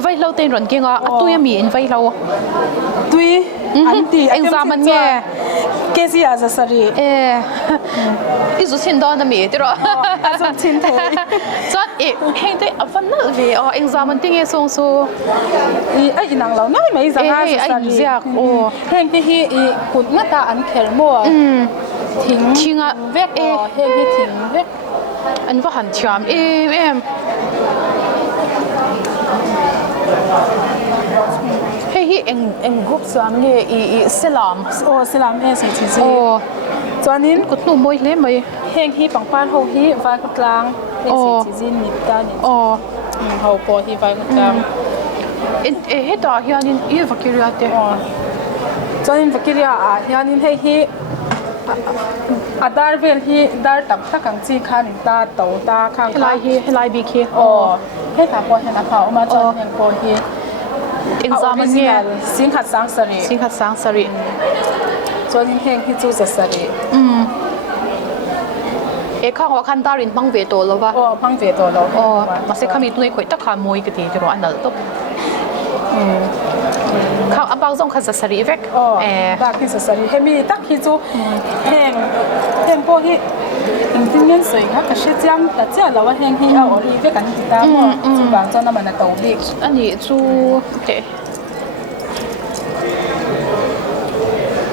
ไว้เราเต้นรอนเก่งอ่ะตัวยังมีไว้เราตุยอันที่เอ็งจามันเนี่ยเกษียจะสรีอีสุชินดอนมีติรอสุชินเทจอดเฮงได้ฟันนั่นเวอเอ็งจามันติ้งทรงสูไอ้นางเราไม่ไม่จะงานสรีเฮงที่กุดมาตาอันเขลมัวทิ้งอ่ะเวกเฮงที่ทิ้งเวกอันว่าหันชามเฮ้ยเอ็งกรุ๊ปสามเนี่ยสลามสลามสิจริงจวนนี้กุดนุ่มมวยเล่ไหมเฮงฮีปังปานเฮาฮีไฟกุดลางสิจริงนิดกันเฮาพอฮีไฟกุดลางเฮ้ยต่อเฮียนินฟักกิริยาเตะจวนนี้ฟักกิริยาเฮียนินเฮีดาร์เวลฮีดาร์ตับตะกังจีขันตาโตตาข้างลายบีคีให้ถามพอเห็นนะเขามาจนเห็นพอฮีเอ็งจามันเนี่ยสิงหัดสังสรีจวนนี้เฮงที่จูจะสรีข้างว่าคันดารินพังเวโตแล้ววะพังเวโตแล้วมาเสกขามีตัวนี้คุยตะขามวยกันทีเดียวอันนั้นตุ๊บข้างบางส่งขันสรีเวกบางที่สรีเฮมีตักที่จูเฮงพอฮีอินทิเงินสวยค่ะก็เชื่อจังแต่เจ้าเราว่าเฮงที่เอาอลีเวกันติดตามจูบางจนน้ำมันเตาบิ๊กอันนี้จูเตะ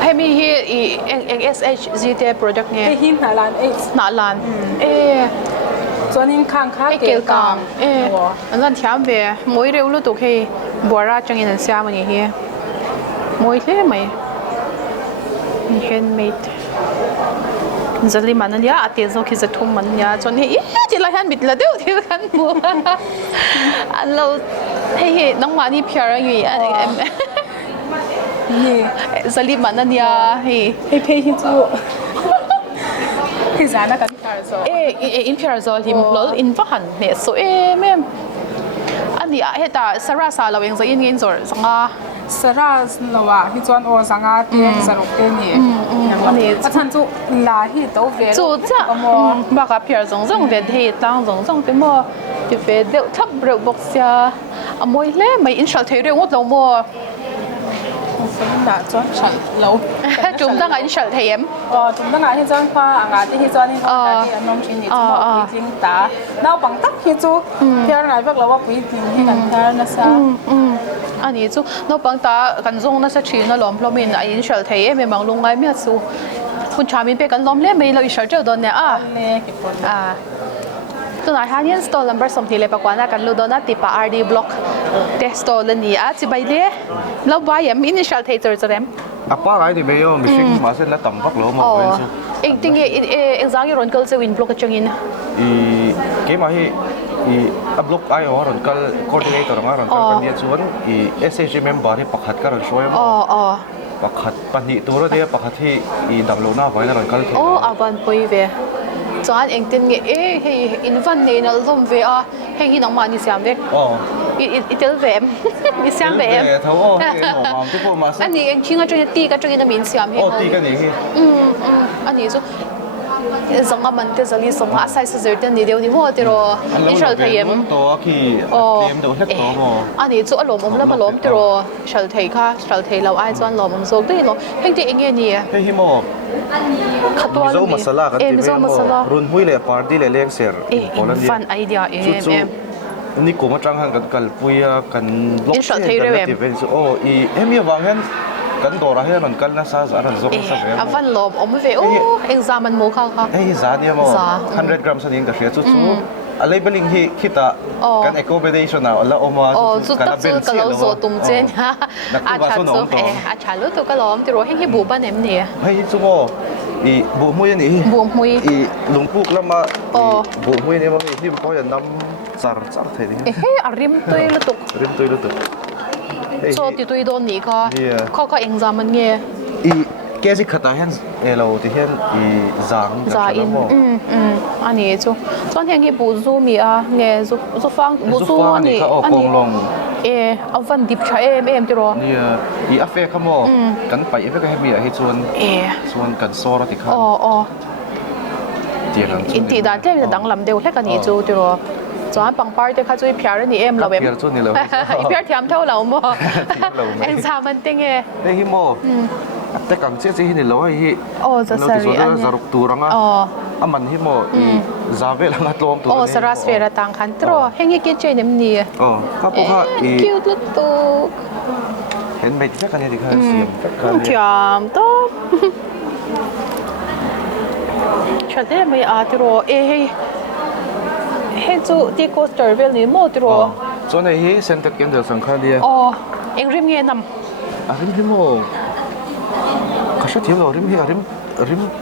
ให้มีที่SH ZT product เนี่ยให้หินหนาลานหนาลานส่วนนี้ข้างข้าเกลกางอันนั้นที่อันเบะมวยเร็วรู้ตัวแค่บัวราจังยินเสียมันนี่เฮียมวยเล่ไหมนี่ handmade จะลิมันเนี่ยอาทิตย์เราคิดจะทุ่มมันเนี่ยจนนี้ที่เราเห็นบิดละเดียวที่กันมัวอันเราให้น้องมานี่เพียร์อยู่อันนี้จะลิมันเนี่ยให้เพย์ที่จูที่ร้านนั้นอินเพียร์โซลิมลอินฟังเนี่ยโซแม่อันนี้เฮต้าสระสาเราเองจะอินเงินจอดสังอาสระเราว่าที่จวนโอสังอาเตียงสรุปเตียงนี่อันนี้ฉันจูลาที่โตเวจูจ้ะบ้ากับเพียร์จงเวทีตั้งจงเป็นโมที่เวเดลทับเร็วบอกเสียอ่ะมวยเล่ไม่อินชัลเทเรื่องว่าเราโมđã cho chọn lâu chúng ta ngay chọn thêm chúng ta ngay thì chọn khoa ngay thì chọn thì anh nông chuyên nghiệp cho quy trình ta đâu bằng tắc thì chú theo này việc làว่าquy trình thì cần theo nó sao anh ấy chú nó bằng ta cần dùng nó sẽ chỉ nó làm lo mình anh chọn thêm em mang luôn ngay mấy chúคุณชามินไปกันล้อมเล่ไม่เราอีกเช้าเจอตอนเนี้ยตัวไหนฮะเนี่ยสโตลลัมเบอร์สมทีเลยปะกว่านะกันลูดอนาติปะ RD block เทสโตลนี่อาจิบายเล่แล้วว่าอย่างอินิชัลเทเตอร์จะเริ่มป้าไอ้ที่เบย์มิชิ่งมาเสร็จแล้วต่ำพักหลวมมาเป็นสุดเอ็งติงเอ็งจังยี่รอนเกิลจะวินบล็อกจังยินเกมอะไรบล็อกไอ้รอนเกิลคอร์ดิเนเตอร์รอนเกิลกันเนี่ยส่วน SAG เมมเบอร์ที่ปักขัดกันช่วยมั้งปักขัดปันนี่ตัวเราเนี่ยปักขัดที่ดับโลน่าไว้แล้วรอนเกิลอาวันปุยเวจานเองตินเฮ้อินฟันเนี่ยเราล้มเวะเฮ้ยน้องมานี่เสียมเวกอีเตลเวมนี่เสียมเวมอันนี้เองชิงก็จงตีก็จงยังมีเสียมเฮ้ตีกันนี่อันนี้就สังกัดมันจะลิสงอาศัยสื่อเรื่องนี้เดียวนี่ว่าที่เราอิสราเอลตัวที่เตรียมตัวเล็กตัวมั้งอันนี้จุอารมณ์แล้วมาล้มที่เราอิสราเอลค่ะอิสราเอลเราไอ้จวนล้มมันโซ่ที่เราเห็นที่เองเนี่ยเฮ้ยฮิโมมิโซมัสลากันที่เมมรุ่นหุ้ยเลยปาร์ตี้เลยเลี้ยงเสียร์ฟันไอเดียนี่กูมาจังหันกันปุยกันบล็อกเชนกันที่เป็นโอ้อีเอ็มยังวางเห็น กันโดราเฮนกันน่าซาอันนั้นจงสักเองวันลมอมเวโอ้เอ็งซามันโมเข้าค่ะซาเนี่ยมั้ง100 กรัมสันนิษฐานก็เสียจุดอะไรเป็นลิงที่คิดอ่ะกัน accommodation อ่ะแล้วออกมาจุดตั้งจุดก็เราโซตุ้มเจนฮะอาชาโซอาชาลุตัวก็ล้อมที่รู้ให้บูบ้านเอ็มเนี่ยให้จุโมอีบูมุยนี่บูมุยอีลุงปุ๊กแล้วมาบูมุยนี่มันที่พ่อจะนำสารเท่านี้เฮ้ยริมตุยลุตุกริมตุยลุตุกโซติตุยโดนนี่ก็เอ็งซามันเงี้ยอีแกสิขัดแต่เห็นเราที่เห็นอีจางอินอันนี้จูตอนที่เงี้ยบูซูมีอ่ะเงี้ยจูฟังบูซูอันนี้เอาฟันดิบใช้เอ็มที่รอนี่อีอาเฟ่ขโมกันไปอาเฟ่ก็ให้มีอะไรส่วนกันโซ่เราที่ข้างเตียงอินตีด้านเจ้าจะดังลำเดียวแค่กันนี่จูที่รอจวนปังปาร์ตี้ข้าจุยเพียร์นี่เอ็มเราแบบเพียร์จุนี่เราเพียร์เทียมเท่าเราโม่เอ็งซามันติงเฮ้ยฮิโมแต่กังเสียสินี่เราให้จะสรีอันนี้จะรุกตัวรังอ่ะมันฮิโมซาเวลังอัดลมตัวสระสเฟร์ต่างกันตรอเฮงยี่กินเจนนี่ก็พวกเขาคิวตุตุเห็นไหมที่กันนี่ที่เขาเสียมเทียมตัวฉันได้ไม่อาตรอเฮ้จูที่โคสเตอร์เวลนี่โมตรอส่วนไอ้เซ็นเตอร์กันเดือดสังขารเดียเอ็งริมเงี้ยนำริมฮิโมข้าชอบที่เราริม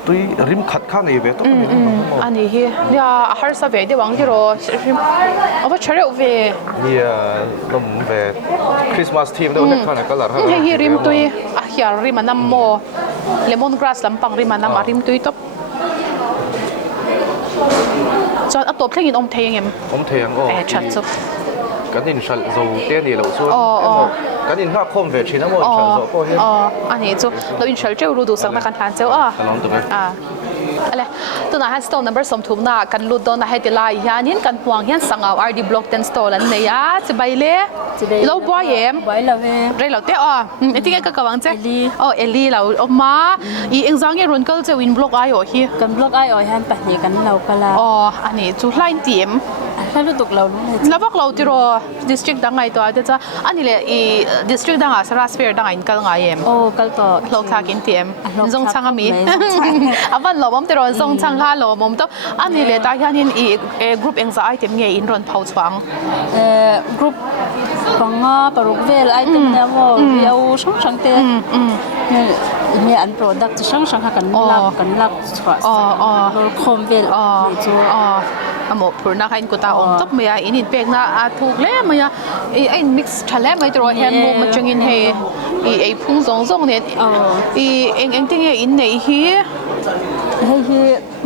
ตุยริมขัดข้างในเวทอันนี้เนี่ยฮาร์สเวดีหวังที่รอริมเอาไปเชื่อเวเนี่ยลมเวทคริสต์มาสทีมเดี๋ยวข้างในก็หลับเฮ้ยริมตุยเฮียริมน้ำโมเลมอนกราสลำปังริมน้ำริมตุยต๊อบจอดตัวเพลงยินอมเทียงเอ็มเทียงชัดสุดกันนินชัดโซ่เตี้ยนี่เราส่วนกันนินข้าคมเวชินะมั้งชัดโซ่ก็เห็นอันนี้จูเราอินชัดเจ้ารู้ดูสักนักการทานเจ้าลองตัวไหมอะไรตัวนั้นสโตนนัมเบอร์สมทุมน่ะกันลุดโดนให้ติลายยานินกันห่วงยันสังเอาRD Block 10 store แล้วเนี่ยจะไปเลยเราบ่อยเอ็มบ่อยแล้วเรื่องเราเต้ไอ้ที่แกก็กำลังจะเอลลี่เราออกมาอีเอ็งจังยังรุ่นก็จะวินบล็อกไอโอฮีกันบล็อกไอโอฮันไปเนี่ยกันเราก็ละอันนี้จุดไลน์เตียมถ้ารู้ตกเราแล้วพวกเราที่รอ district ดังไงตัวเดี๋ยวจะอันนี้เลย district ดังอ่ะสระสเฟียร์ดังไงกันไงเอ็มก็ต่อเราทากินเตียมจงช่างมีวันเราผมที่รอจงช่างฮัลโหลผมต้องอันนี้เลยตายันอีกรุ๊ปเอ็งจะไอเต็มเงี้ยอินรอนเผาชวังกรุ๊ปบังปรุกเวลไอเต็มเนี่ยว่าเดียวช่างเตะมีอันโปรดักต์ช่างกันลักสวัสดิ์คอมเวลหมดพูดนะใครกูตาอมต้องมีอินเป็กนะถูกแล้วมั้ยไอ้มิกซ์ทะเลไม่ตัวแฮมบูมันจึงอินเฮไอ้พุ่งซงเนี่ยเอ็งที่อินเนี่ยฮีเ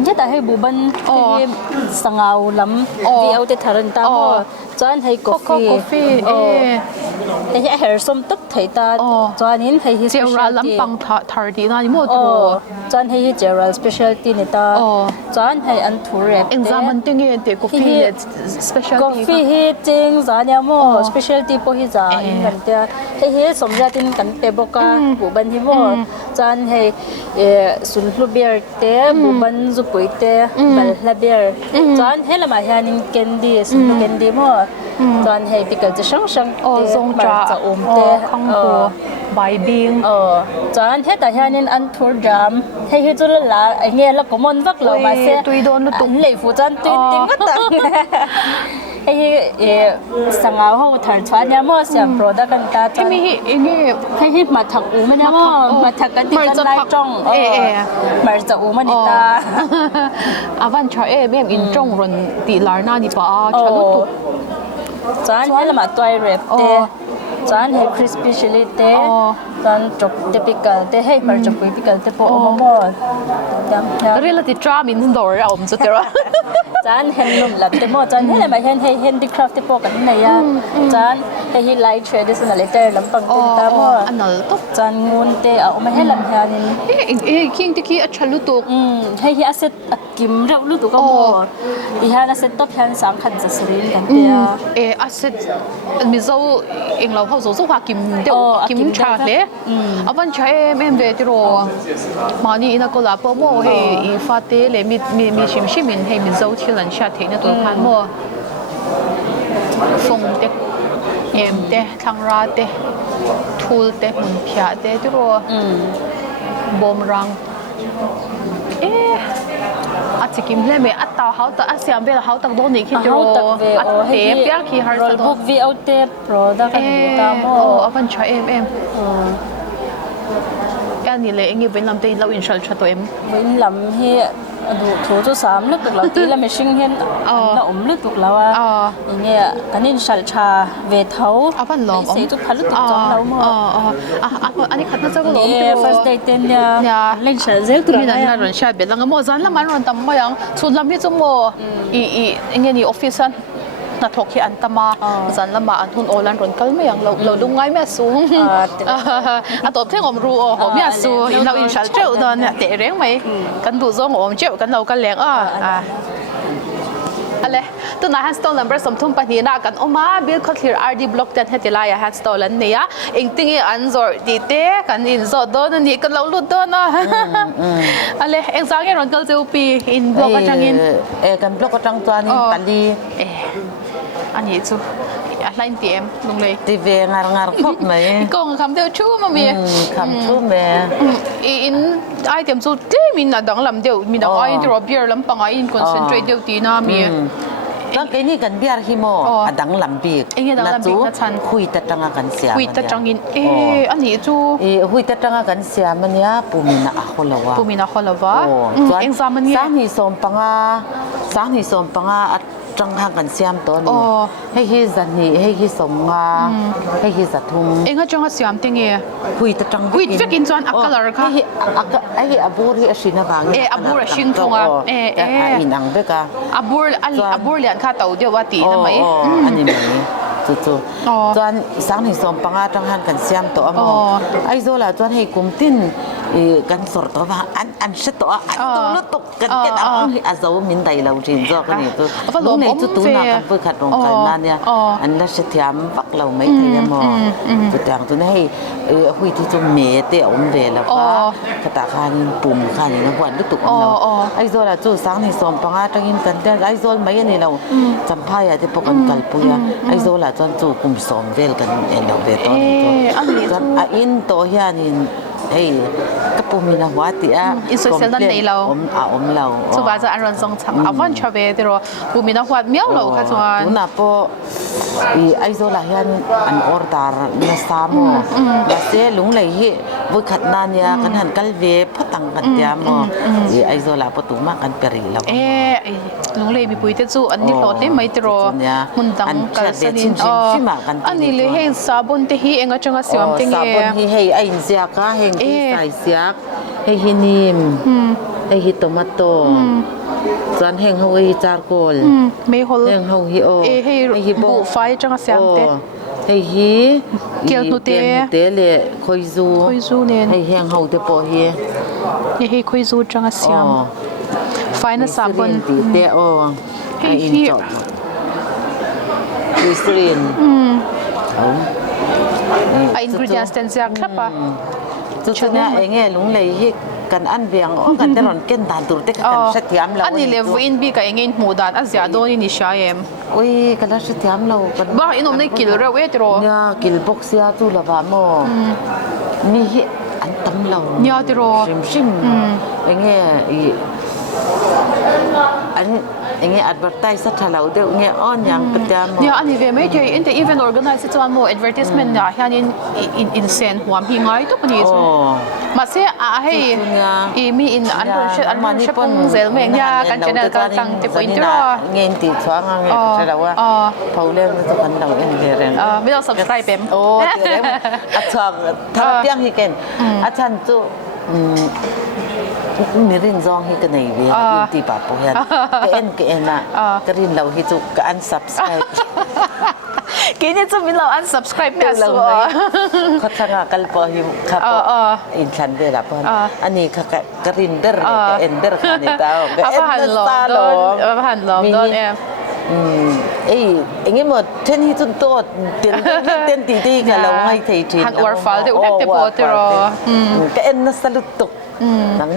นี่ยแต่ให้บุบันให้สังเอาล้ำวิเอาแต่ทารันตาจานให้กาแฟแต่ให้เฮอร์ส้มตุกไทยตาจานนี้ให้เจลราล้ำปังทาร์ดีน่านี่หมดจานให้เจลราสเปเชียลตี้นี่ตาจานให้อันทูเรปเอ็งจามันตึงเงี้ยเด็กกาแฟสเปเชียลตี้กาแฟให้จริงจานเนี่ยมั่วสเปเชียลตี้พอให้จานกันเดียให้สมญาติกันเปบกาบุบันที่มั่วจานให้สุนทรเบียร์เตะบุบันจุปุยเตะบัลลาเบียร์จานให้ละมาให้นินแคนดี้สุนแคนดี้มั่วจานให้พิกลจะช่างเตะมาจะอมเตะข้างหัวใบบิงจานให้แต่ให้นินอันทูดามให้จุลละไอเงี้ยแล้วก็มันวักเรามาเสียตุยโดนตุกเลยฟูจานตุยติงก็ตังให้สังเอาเขาถัดชวนเนี่ยมั่วเสียโปรดักกันตาให้มีให้มาถักอูมันเนี่ยมั่วมาถักกันที่กันไล่จ้องมาจะอูมันนี่ตาวันชาเบี้ยอินจ้องรนตีลาร์นาดีป่ะชาลุตุจานให้ละมาตัวเรปเตจานให้คริสปี้ชิลิเตจานจบเดปิกลเตให้มาจบปิกลเตพออมอเรื่องที่ทรามินดอร์อมสุดเลยจานเห็นนุ่มหลับเตมอจานให้ละมาเห็นให้ Handicrafts เตพอกันไหนอ่ะจานให้ไลท์ traditional เตลำปังเตตามออันนั้นตุ๊กจานงูนเตเอามาให้ลำแหนินคิงที่ขี้อัจฉริตุกให้อาเซตกิมเราลุตุกก็มออีฮาอาเซตตบแทนสังขันจะสรินกันเตะอาเซตมิโซเองเราเขาส่งว่ากิมเดียวกิมชาเล่วันใช้แม่เบติโรมานี่นักลาปโมให้อีฟาเตเลมีชิมินให้มิโซที่หลังชาเทนตัวพันโมฟงเด็ก เอ็มเตะทางราเตะทูลเตะมุนพิอาเตะตัวบอมรังอาจจะกินเลยไหมอัตตาเขาแต่อาเซียนเวลาเขาตักโดนนี่คิดดูอัตเตะเปียกี่ฮาร์สโตบุกวิเอาเตะโปรดักต์กันตามโอ้อันช่วยเอ็มอันนี้เลยเอ็งยี่เป็นลำเตะเราอินชัลชัดตัวเอ็มเป็นลำที่ดูถูจุสามลึกตุกเราตีแล้วไม่ชิงเห็นเราลึกตุกเราอย่างเงี้ยกันนี่ชัลชาเวทเขาเสียทุกพันลึกตุกจอมเราหมดอันนี้ขัดน่าจะก็หลง เนี่ย first day เต้นเนี่ยเล่นชัลเซลตุกเราเนี่ยรอนชาเบ็ดแล้วก็โมซันแล้วมันรอนตั้มมาอย่างสุดลำที่จมูกอย่างเงี้ยนี่ออฟฟิศนัดทอกที่อันตมาจันละมาอันทุนโอลันรอนก็ไม่อย่างเราดูง่ายแม่สูงตบเท่งอมรูหอมแม่สูงเราอินชัลเจ้าตอนเนี่ยเตะแรงไหมกันดูซ่องอมเจ้ากันเรากันแรงอะไรตัวนั้นฮันสโตนลัมเบอร์สมทุนปนีน่ากันมาบิลคอคลีร์อาร์ดีบล็อกเต็นเฮติลายฮันสโตลันเนี่ยเองติงอันจอร์ดีเต้กันอินจอร์โดนนี่กันเราลุ้นตัวนะอะไรเองสังเกตรอนกัลเซลปีอินบล็อกกันจังอินกันบล็อกกันจังตัวนี้ปันดีอันนี้จูอะไรนี่เอ็มลงเลยทีวีงานครบไหมกงคำเดียวชู้มามีคำชู้แม่อินไอเทมจูที่มีน่ะดังลำเดียวมีน่ะไอที่รอเบียร์ลำปังไออินคอนเซนเทรตเดียวตีน่ามีก็ไอ้นี่กันเบียร์ฮิโมดังลำบีกนะจูคุยแต่จังกันเสียคุยแต่จังอินอันนี้จูคุยแต่จังกันเสียมันเนี่ยปูมินะคนละวะปูมินะคนละวะเอ็งซามันเนี่ยสามีสมปังจังกันเสียมตัวนี้ให้ฮิจันนี่ให้ฮิสมงาให้ฮิจัตุงเอ็งก็จังเสียมติงเอคุยแต่จังคุยจะกินจวนอักลาร์ค่ะไอ้อบูรีชินะบางอบูรีชินทงอ่ะอินังเบกะอบูรีอันข้าเต่าเดียวว่าตีนั่นไหมอันนี้ไหมจู่ๆจวนสังหิสมปังจังหันกันเสียมตัวมั้งไอ้โซล่าจวนให้กุมตินกันสอดตัวว่าอันเสตัวตัวลุตกกันอาจจะมินได้เราจริงจ้ะกันนี่ตัวลุงในจุดตัวนักกันเพื่อขัดลงกันนั่นเนี่ยอันนั้นเสียมปักเราไม่เคยมองจุดอย่างตัวนี้ให้หุยที่จุ่มเมย์เตะอมเวแล้วก็กระตาคานินปุ่มคานินวันลุตุกอมเราไอ้โซล่าจู่สังหิสมปังจังหินกันแต่ไอ้โซลไม่ยันนี่เราจำพายที่ปกันกัลปุยไอ้โซล่าจนจู่กุมสมเวลกันเอ็นเราเวตอนนี้ตัวอินโตเฮียนินก็ปูมินะวัดที่อินโซเชียลนั่นเองเราเราสุภาพจะอันรันทรงชั้นวันชอบเดี๋ยวปูมินะวัดเมียวเราค่ะส่วนน่ะพอไอโซลายันอันออร์ดาร์เนี่ยสามมาเสียลุงเลยบุคคลนั้นเนี่ยกันหันกัลเวพตังกันเดียมไอโซลาประตูมากันเปรีเราลุงเลยมีปุยเตจูอันนี้โหลดได้ไหมตรอหุ่นตังกัลสนินอันนี้เลยให้ซาบุนที่เองก็จังก็เสียมติงซาบุนที่ให้ไอเสียก้าเฮงที่ใส่เสียกให้ฮินิมให้ฮิโตมาโต้จานเฮงเฮาฮิจาร์โกลไม่ฮอลเฮงเฮาฮิโอให้ฮิบุไฟจังก็เสียมเตให้ฮิเกลนูเตเลคอยซูเนี่ยให้เฮงเฮาเตโปฮิให้คอยซูจังก็เสียมไฟน่ะซาบุนเตโอให้อินจอดวิสรินอินกรีเดียนส์เต็นเสียครับป่ะจุดนี้เองลุงเลยกันอันเบียงกันแต่หล่อนเก่งด่านตัวเด็กกันเสถียรเราอันนี้เลวินบีกับเองหมู่ด่านอันเสียโดนนิชายเอ็มอุ้ยกันเสถียรเราบ้าอินอมในกิลเรเวตโรเนี่ยกิลบ็อกซี่ตัวละบ้าโมนี่อันตั้มเราเนี่ยตโรชิมเองอันadvertise สักเราเดี๋ยวเนี่ยอ้อนอย่างประจำเนี่ยอันนี้เวไม่ใช่อินแต่ event organize จวนโม advertisement เนี่ยเฮียนี่อินเซนหัวพี่ง่ายทุกคนนี้สุดมาเสียให้มีอินอันรู้สึกคงเซลเมียกันจะเดินกันตั้งที่pointรอเงินติดช่วงเงี้ยจะเราว่าเขาเล่นทุกคนเราเองเรียนไม่ต้อง subscribe เป็นโอ้เดี๋ยวอาจารย์ถ้าเพียงที่เก่งอาจารย์จู่มีเรื่องจองให้กันในเวียนตีปากพวกนั้นเกณฑ์น่ะก็รินเราให้จุกอัน subscribe กินนี่จะมีเราอัน subscribe เนี่ยสัวเขาทำงานกันพอหิมครับอินชันเดอร์ละพอนอันนี้ค่ะกรินเดอร์เอ็นเดอร์ค่ะนี่เต้าก็เอ็นเดอร์ซาโลผ่านลมโดนเอ็ม Nghe một trên hi chúng tôi tiền tí cả lâu ngay thì hạt war fal de udak te po tiro cái em nó salut tục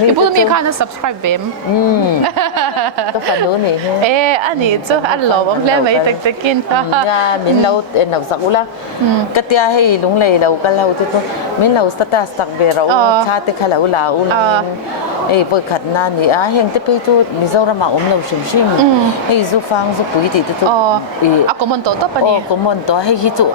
ibu mi kana subscribe bem to phải luôn nè anh ấy chứ anh lo bấm lên mấy tắc takin ya mình lâu em lâu sắc ula cái tia hay đúng lệ lâu cái lâu thì mình lâu status sắc về rồi cha thì khai lâu là ula bơi khát na nè hiện tại bây giờ Mizo ra mà lâu sim du phang du bụi thì tôi có món tốt pa nè có món tốt hay hitu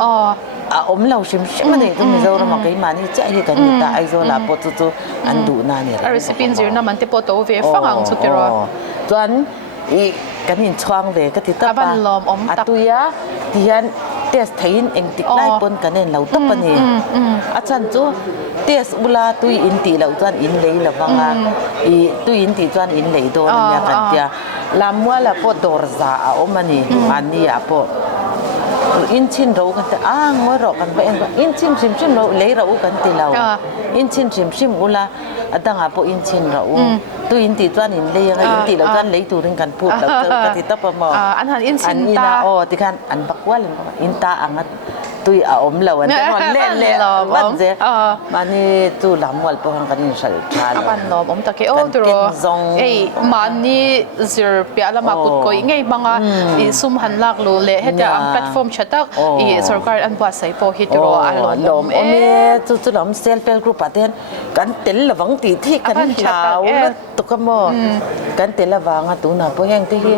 lâu sim mà này tôi Mizo ra mà cái mà này chạy thì cái người ta ai rồi là bộ tôi ăn đủ na nè recipe gì nó mình tiếp bộ tốt về phang ang chút rồi tuan cái nhìn choang về cái thịt ba tôi á thì anh test thấy anh tích lại pun cái này lâu tập anh à chân chú test ula tôi in tì lâu tuan in lấy là vâng tôi in tì tuan in lấy đó là cái tia làm mua là po đổ ra ông anh đi à po in chin rau cái ngồi rau cái bên in chim rau lấy rau cái tì lâu in chim ula ada ngapo in chin rau tu in ti tuan in le nga in ti lo tuan lấy tu ring kan phut lo ka ti tap mo an han in chin ta ti kan an bakwal in ta angat tui om lo an ta le ban je mani tu lam wal po hang kan in sal cha ban no om ta ke o tro mani zir pya la ma kut koi ngei banga i sum han lak lo le heta ang platform chatak i sarkar an pa sai po hitro alom tu lam self help group aten kan tel lawang ti thi kan lau tu ka mo kan tel lawang tu na po heng ti hi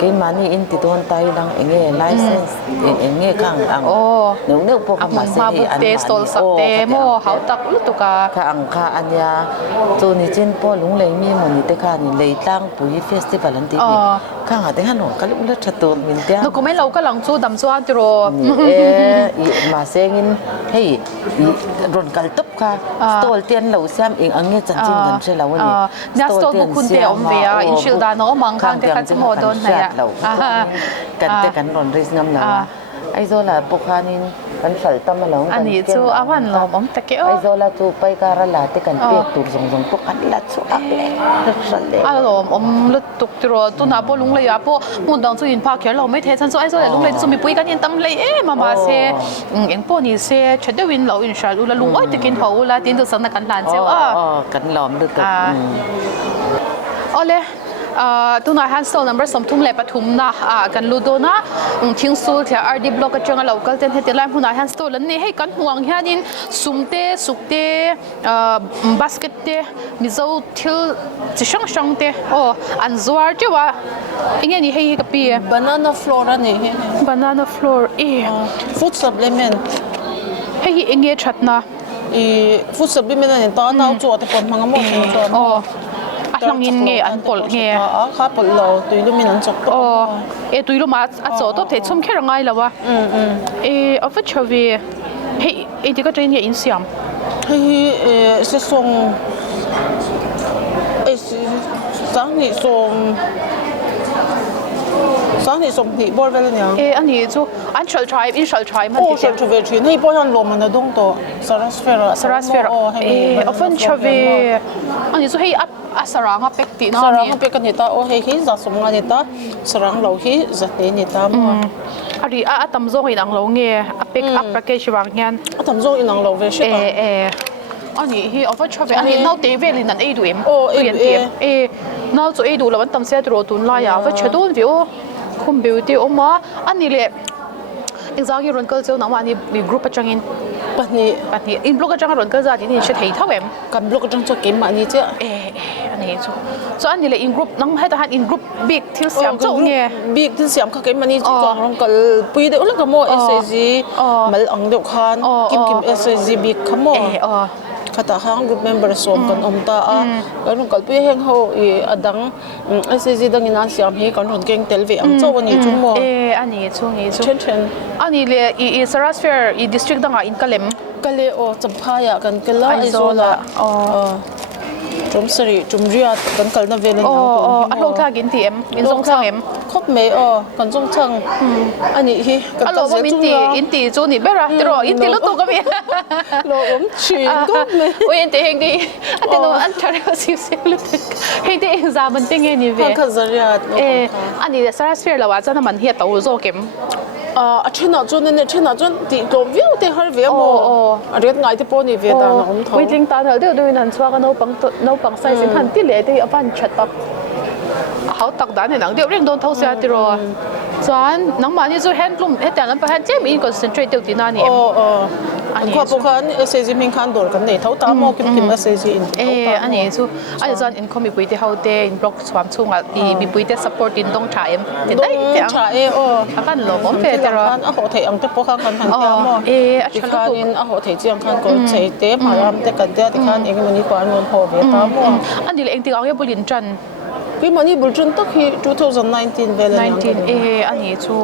cái mani in ti don tai lang enge license enge khang ang nếu po ka ma se an te stol sak te mo hau tak lu tu ka ang kha anya tu ni chen po lung lei mi mo ni te kha ni lei tang pui festival an ti ni khang ate han ka lu la thatur min te no ko mai lo ka lang chu dam chu an tro ma sengin hei ron kal top kha stol ten lo sam eng ange chan chin gan se lo ni na stol bu kun te om ve in shil da no mang khang te kha chu mo don na ya kan te kan ron ris ngam la ai zo la pokanin kan sal tam ma long ani chu awan lo om ta ke ai zo la chu pai ka ra la te kan pe tur zong po kan la chu ak le sal le alom om lut tuk tro tu na po lung le ya po mun dang chu in pa kher lo mai the chan so ai zo le lung le chu mi pui kan in tam le ma ma se eng po ni se chade win lo in shal ula lung oi te kin ho ula tin du sang na kan lan cheu kan lom lu tu ole tu na hand stall number som thum le pathum na kan ludo na thing sul thia RD block atanga local ten heti lam huna hand stall an ni hei kan huang hianin sumte sukte basket te Mizo thil chi shang te an zuar te wa inge ni hei ka pi banana flour ani banana flour food supplement hei inge thatna food supplement ani ta nau chu te pon manga mo lang in nge an pol nge kha pol lo tuilu min an chok tuilu ma a cho to the chum kher ngai lawa of a chavi hey ti ka train ye in siam se song sang ni som hi bor vel nya ani chu an shall try man ti shall try thin hi bor han lo man dong to sarasfera often chavi ani chu hey asaranga pek ti na saranga pek ni ta hei hi za som nga ni ta sarang lo hi za te ni ta mo ari tam zong in ang lo nge a pek up package wang hian tam zong in ang lo ve shi ani hi offer chavi ani nau te velin an ei du em nau chu ei du lawan tam se tro tun la ya va chadon vio khum beauty oma ani le exam ron kal cheu na ma ni group atangin pani in blog atang ron kal za ni she thei thawem kan blog atang chu ke ma ni che ani chu so ani le in group nang ha ta han in group big thil siam chu nge big thil siam kha ke ma ni chu ron kal pui de ula ka mo SAG mal ang de khan kim SAG big khamo kata hang group member som kan omta kan kal pi heng ho adang SAG dang in an siam hi kan ron keng tel ve ang chaw ani chu mo ani chu nge chu chen ani le sarasfer district danga in kalem kale champha ya kan kala izola จุ่มสิริจุ่มเรียดกันกันนั่นเวลา อ๋ออันลงท่ากินเทียมกินทรงช่างเอ็ม ครบไม่กันทรงช่างอันนี้ฮีกัน อันลงว่าอินตีจูนี่เบร่าเดี๋ยวอินตีรู้ตัวก็มี โลอมชีนก็ไม่ โอ้ยอินตีเฮงดีอันเดียวอันชาเรียกสิบรู้ตัวเฮงดีเองซาบันติงเงี้ยนี่เว้ย กันจะเรียดอันนี้สาระสเฟียร์เราว่าจะทำมันเฮียตัวโซเก็มชินาจนเนี่ยชินาจนตีกลมวิวตีฮาร์เวียโมเรียดไงที่ปนี่เวียดานอมทอง วิจิงตาเดี๋ยวดูนั่นชัวกันน้องปังใส่สิพันที่เหลือที่อันชัดตักเขาตักด้านในหนังเดี๋ยวเรื่องโดนเท่าเสียติโรส่วนน้องมันนี่จะแฮนด์กลุ่มแต่นั้นไปแฮนด์เจมอินคอนเซนเทรตเดี๋ยวที่นั่นนี่อันนี้พวกกันเซจิมิงคันโดดกันเนี่ยเท่าตามมอกินกินมาเซจิอินอันนี้ซูอันนี้ส่วนอินคอมมีปุยที่เขาเตอินบล็อกสวามชุ่งอ่ะมีปุยที่ support อินต้องถ่ายเอ็มได้จังถ่ายอากันหลงผมเตะแต่เราโหเทียงจะพวกกันทันเทียมที่คันอินโหเทียจียงคันก็เซเตมาทำแต่กันเดียที่คันเองมันนี่กว่าเงินพอเวียดนามอันนี้เองที่เอาแค่บุรินจันพี่มันนี่บุญจันตั้งที่2019เวลา19อันนี้ชู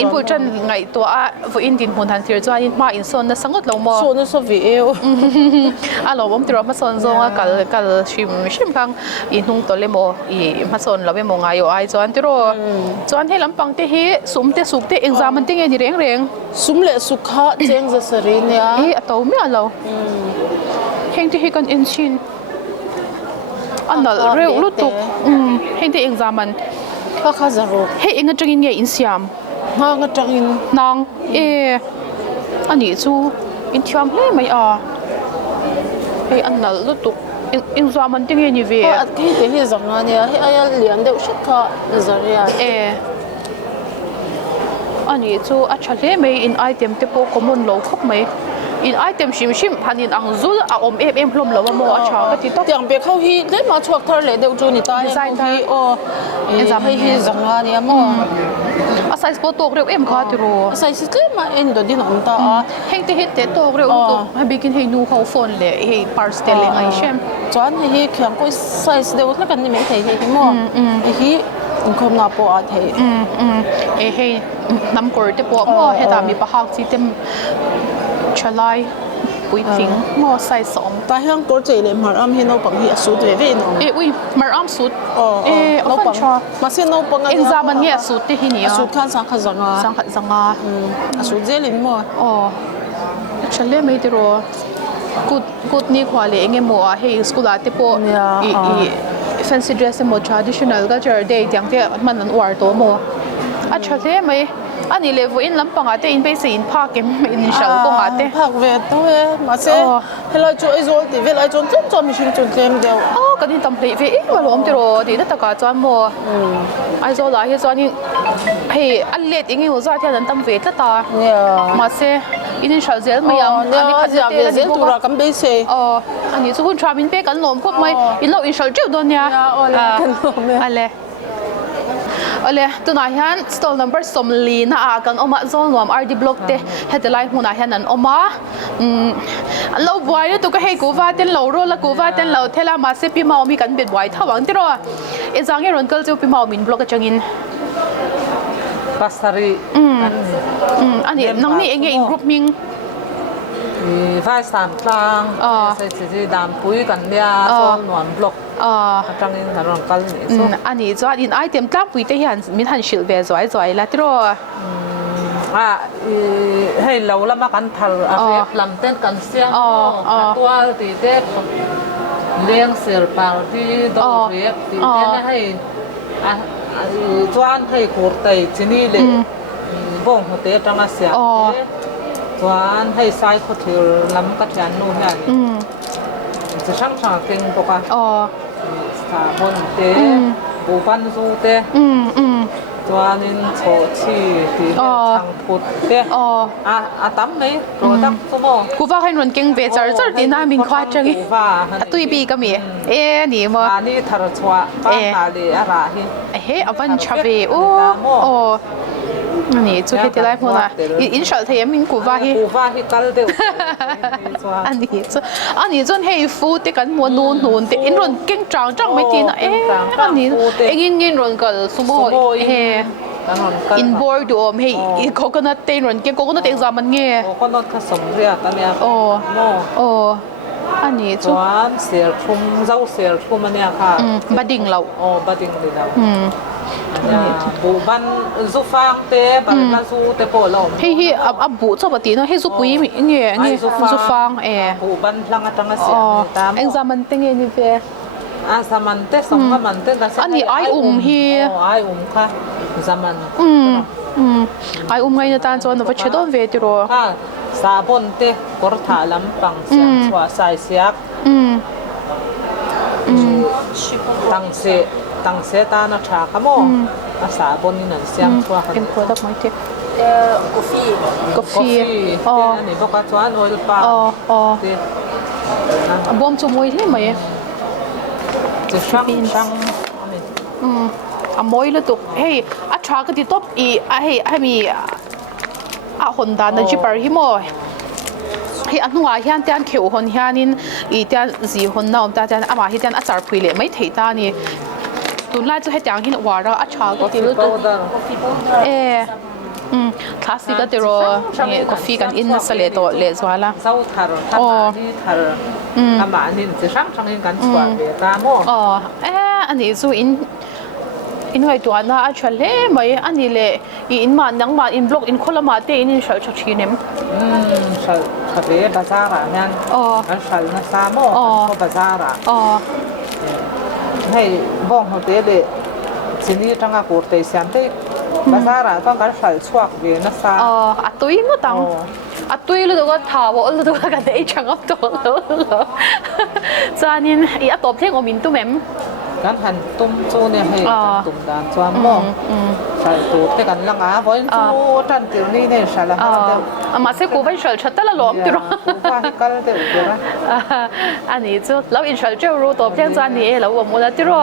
อินบุญจันไงตัวผู้อินดินหุ่นทันทีจ้าอินมาอินโซนนั่นสังกัดลงมาโซนนั่นสวีเอลเราผมติดรถมาโซนซงอ่ะกัลชิมพังอินทุ่งตัวเลโมอีมาโซนเราไปมองไงอยู่ไอจวนติโรจวนให้ลำปังเตะสุ่มเตะสุกเตะเอ็งซามันเตะไงดีเร่งสุ่มเละสุขะเจงจะสรีเนี่ยตัวไม่เอาเราเฮงที่ให้กันอินชินอันนั้นเร็วลุตุกเฮงที่เอ็งซามันก็ข้าจะรู้เฮเอ็งก็จังอินเงอินสยามก็จังอินนางอันนี้จูอินที่ว่าไม่เฮอันนั้นลุตุกอินซามันจังอินนี่เว้ยที่ที่จังอันเนี่ยไอ้เลี้ยงเด็กชุดข้าจะเรียนอันนี้จูอัจฉริยะไม่อินไอเทมที่พวกคอมมอนโลคบไหมอินไอเทมชิมพันอินอังซูอาอมเอ็มพลมแล้วว่าโมอัจฉริยะที่ต้องอย่างเบียเข้าฮีเล่นมาชวกทะเลเดี๋ยวจูนี่ตายเข้าฮีอินซามันฮีจังอันเนี่ยโมอาศัยสปอร์ตตัวเร็วข้าติโรอาศัยสิเล่นมาเอ็นโดดินอันตาเฮงที่เฮตตัวเร็วตัวให้บิกินให้นูเขาโฟนเลยให้พาร์สเตลเลยไงเช่นจวนให้แข็งก็ใส่เดี๋ยวแล้วกันนี่ไม่ใช่ให้โมให้อินคอมนาปอดให้น้ำกรดปวดให้ตามมีปะฮักที่เต็มชลายปุยทิ้งมอใส่สมแต่ห้างกรดเจเลยมาอัมให้น้องปังที่สุดเลยพี่น้องอุ้ยมาอัมสุดน้องปังมาเสียน้องปังเอ็งซามันเนี่ยสุดที่นี่สุดขั้นสังขจังสุดเจลินมัวฉันเล่นไม่ได้รอกูนี่ขวาเลยเงี้ยมัวให้สกุลาติปfancy dress มัว traditional ก็จะได้อย่างที่มันนั่นวาร์ตัวมัวอันฉันเล่นไหมอันนี้เลยอินลำปังอาเตอินไปสิอินพาเกมอินเชลก็อาเตพากเวทตัวมาเซ่เฮลัยจูไอโซลติเวลไอจนจนมิชินจนเกมเดียวก็นี่ตั้มเพลย์ฟีว่าหลวมติโรดีแต่ตะการจวนมัวไอโซลาเฮจวนนี่เฮ้อันเล็ดยังไงหัวใจที่นั่นตั้มเวทละตามาเซ่อินเชลเซลไม่ยังอันนี้ขัดเซลตัวกันไปเซ่อันนี้สุขุนชาบินเป้กันหลวมพวกไม่อินเราอินเชลเจ้าโดนเนี่ยอะไรเลยตัวไหนฮัน stall number สมลีน่ากันออกมาโซนรวม RD block เตะ headline หัวหน้าฮันนั้นออกมาเราไว้แล้วตัวก็ให้กูว่าเต้นเรารู้แล้วกูว่าเต้นเราเทล่ามาเซปีมามีกันเบ็ดไว้ถ้าหวังที่รอไอ้จังเงี้ยรอนเกิลจะปีมามินบล็อกจังอินปัสรีอันนี้น้องนี่เองอินกรุ๊ปมิงไฟสามครั้งใส่สีดำปุ้ยกันเนี่ยโซนหนอนบล็อกจังอินกันรอนกันนี่อันนี้จอดอินไอเทมตั้งปุ้ยที่หันมีทันชิลเบสไว้แล้วที่รอให้เราละมากันทัลลำเต้นกันเสียงตัวตีเด็กเลี้ยงเสือปางที่ดอกเรียบตีเต้นให้จวนให้ขวดไตที่นี่เลยบ่งหัวเตะจังเสียงจวนให้ใส่ขวดถือลำกระเทียนนู่นนี่จะช่างเก่งตัวกันสาบนเตะปูฟันสู้เตะจวนนินโชชีที่ช่างพุดเตะตั้มไหมตัวตั้มสมองกูว่าให้หนุ่มเก่งเวจร์ดีน่ามิงควาจังตุยปีก็มีนี่มั้งนี่ทาร์ชัวป้าตาลีอะไรอวันชาเวนี่จุดที่ไลฟ์พูนะอินชาเทียมิงกูว่าฮิกัลเดียวอันนี้จนให้ฟูติกันมัวนูนแต่อินรอนเก่งจังไม่ทีนะอันนี้อินรอนก็สมมติอินบอร์ดูให้โคโคนัทเต้นรอนเก่งโคโคนัทเองจามันเงี้ยโคโคนัทผสมเรียกันเนี่ย อันนี้จุ ส่วนเสียทุ่มเจ้าเสียทุ่มมันเนี่ยค่ะ บดิ่งเรา อ๋อบดิ่งเราบูบันซูฟางเตะบันมาซูเตะโปโล เฮ้ยอับบุชอบปฏิเนาะเฮ้ยซุปุยเนี่ยซุฟังบูบันลังจังเสียตาม เอ็งจะมันเต็งนี่เป้ สมันเตะสองก็มันเตะกัน อันนี้ไอเฮีย ไอค่ะสมันไอไงเนี่ยตานจวนว่าเชดอนเวติโรค่ะซาบอนเตะกอร์ถาลำปังเสียงชัวใส่เสียกตั้งเสตานาชาขโมอาสาบนนี่นั่นเสียงชัวเป็นตัวดอกไม้เทกาแฟอ๋ออันนี้บอกว่าชวนโอลปาบอมจุ่มวยที่ไหมจะช่างมวยเลยตุกเฮ้ยอาชาก็ติดตบอีให้มีคนดานในจิปาร์ฮิโมเฮ้ยอันนู้นเฮียนเตียนเขียวคนเฮียนินอีเตียนสีคนน้องแต่เตียนอามาเฮียนอาจารย์คุยเลยไม่ถีตานี่ตุนไล่จะให้เตียงหินว่าเราอาชาก็ติดตุคลาสสิกก็ติดรนี่กาแฟกันอินสเลโตเลสวาละเศร้าทาร์ทาร์นี่ทาร์อามานี่จะช่างกันชัวเบตาโมอันนี้ซูอินไว้ตัวน่าอัจฉริยะไหมอันนี้เลยอินมานังมาอินบล็อกอินคนละมาเตอินชัลชักชีนิมชัลคาเฟ่บาซาระนั่นชัลนัสซาโมบาซาระให้บ้องเขาเตะเลยสินี่จังอากูเตะเสียนเตะบาซาระต้องการชัลชวกเวนัสซาอัตุยก็ตังอัตุยเลยตัวก็ถาวรเลยตัวก็ได้จังอับตัวเลยจานินอีอัตบเท่งอมินตุเมมกันหันตุ้มจูเนี่ยให้ตุ้มดานจวมมองใช่ตัวแต่กันลังอาเพราะจูจันตินี่เนี่ยใช่ละมาเสกูไปเฉลชัดแต่ละหลอมติรอว่าให้กันเดี๋ยวนะอันนี้จูแล้วอินเฉลเจ้ารู้ตัวเพียงจานนี้แล้วว่ามูลติรอ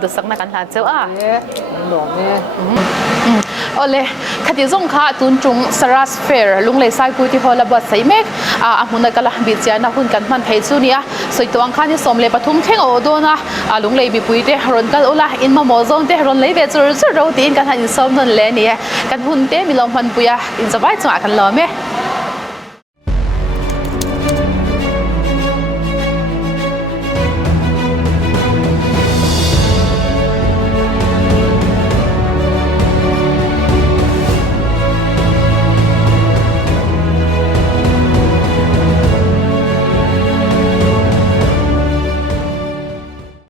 ดูสักนักกันหลานเจ้าหลวงเนี่ยโอเลยคดีส่งข้าตุนจุงสรัสเฟร์ลุงเลยใส่กุฏิพอระเบิดใส่เมกหุ่นในกะละบิดเจียนะหุ่นกันมันเทจูเนี่ยสวยตัวอังคารที่สมเลยปฐุมเท่งโอโดนะลุงเลยมีปุยเตะรอนกันโอละอินมาโมซงเตะรอนเลยเบจูร์เราตีนกันหันสมนั่นเลยเนี่ยกันหุ่นเตะมีลมพันปุยอินสบายจังกันเลยไหม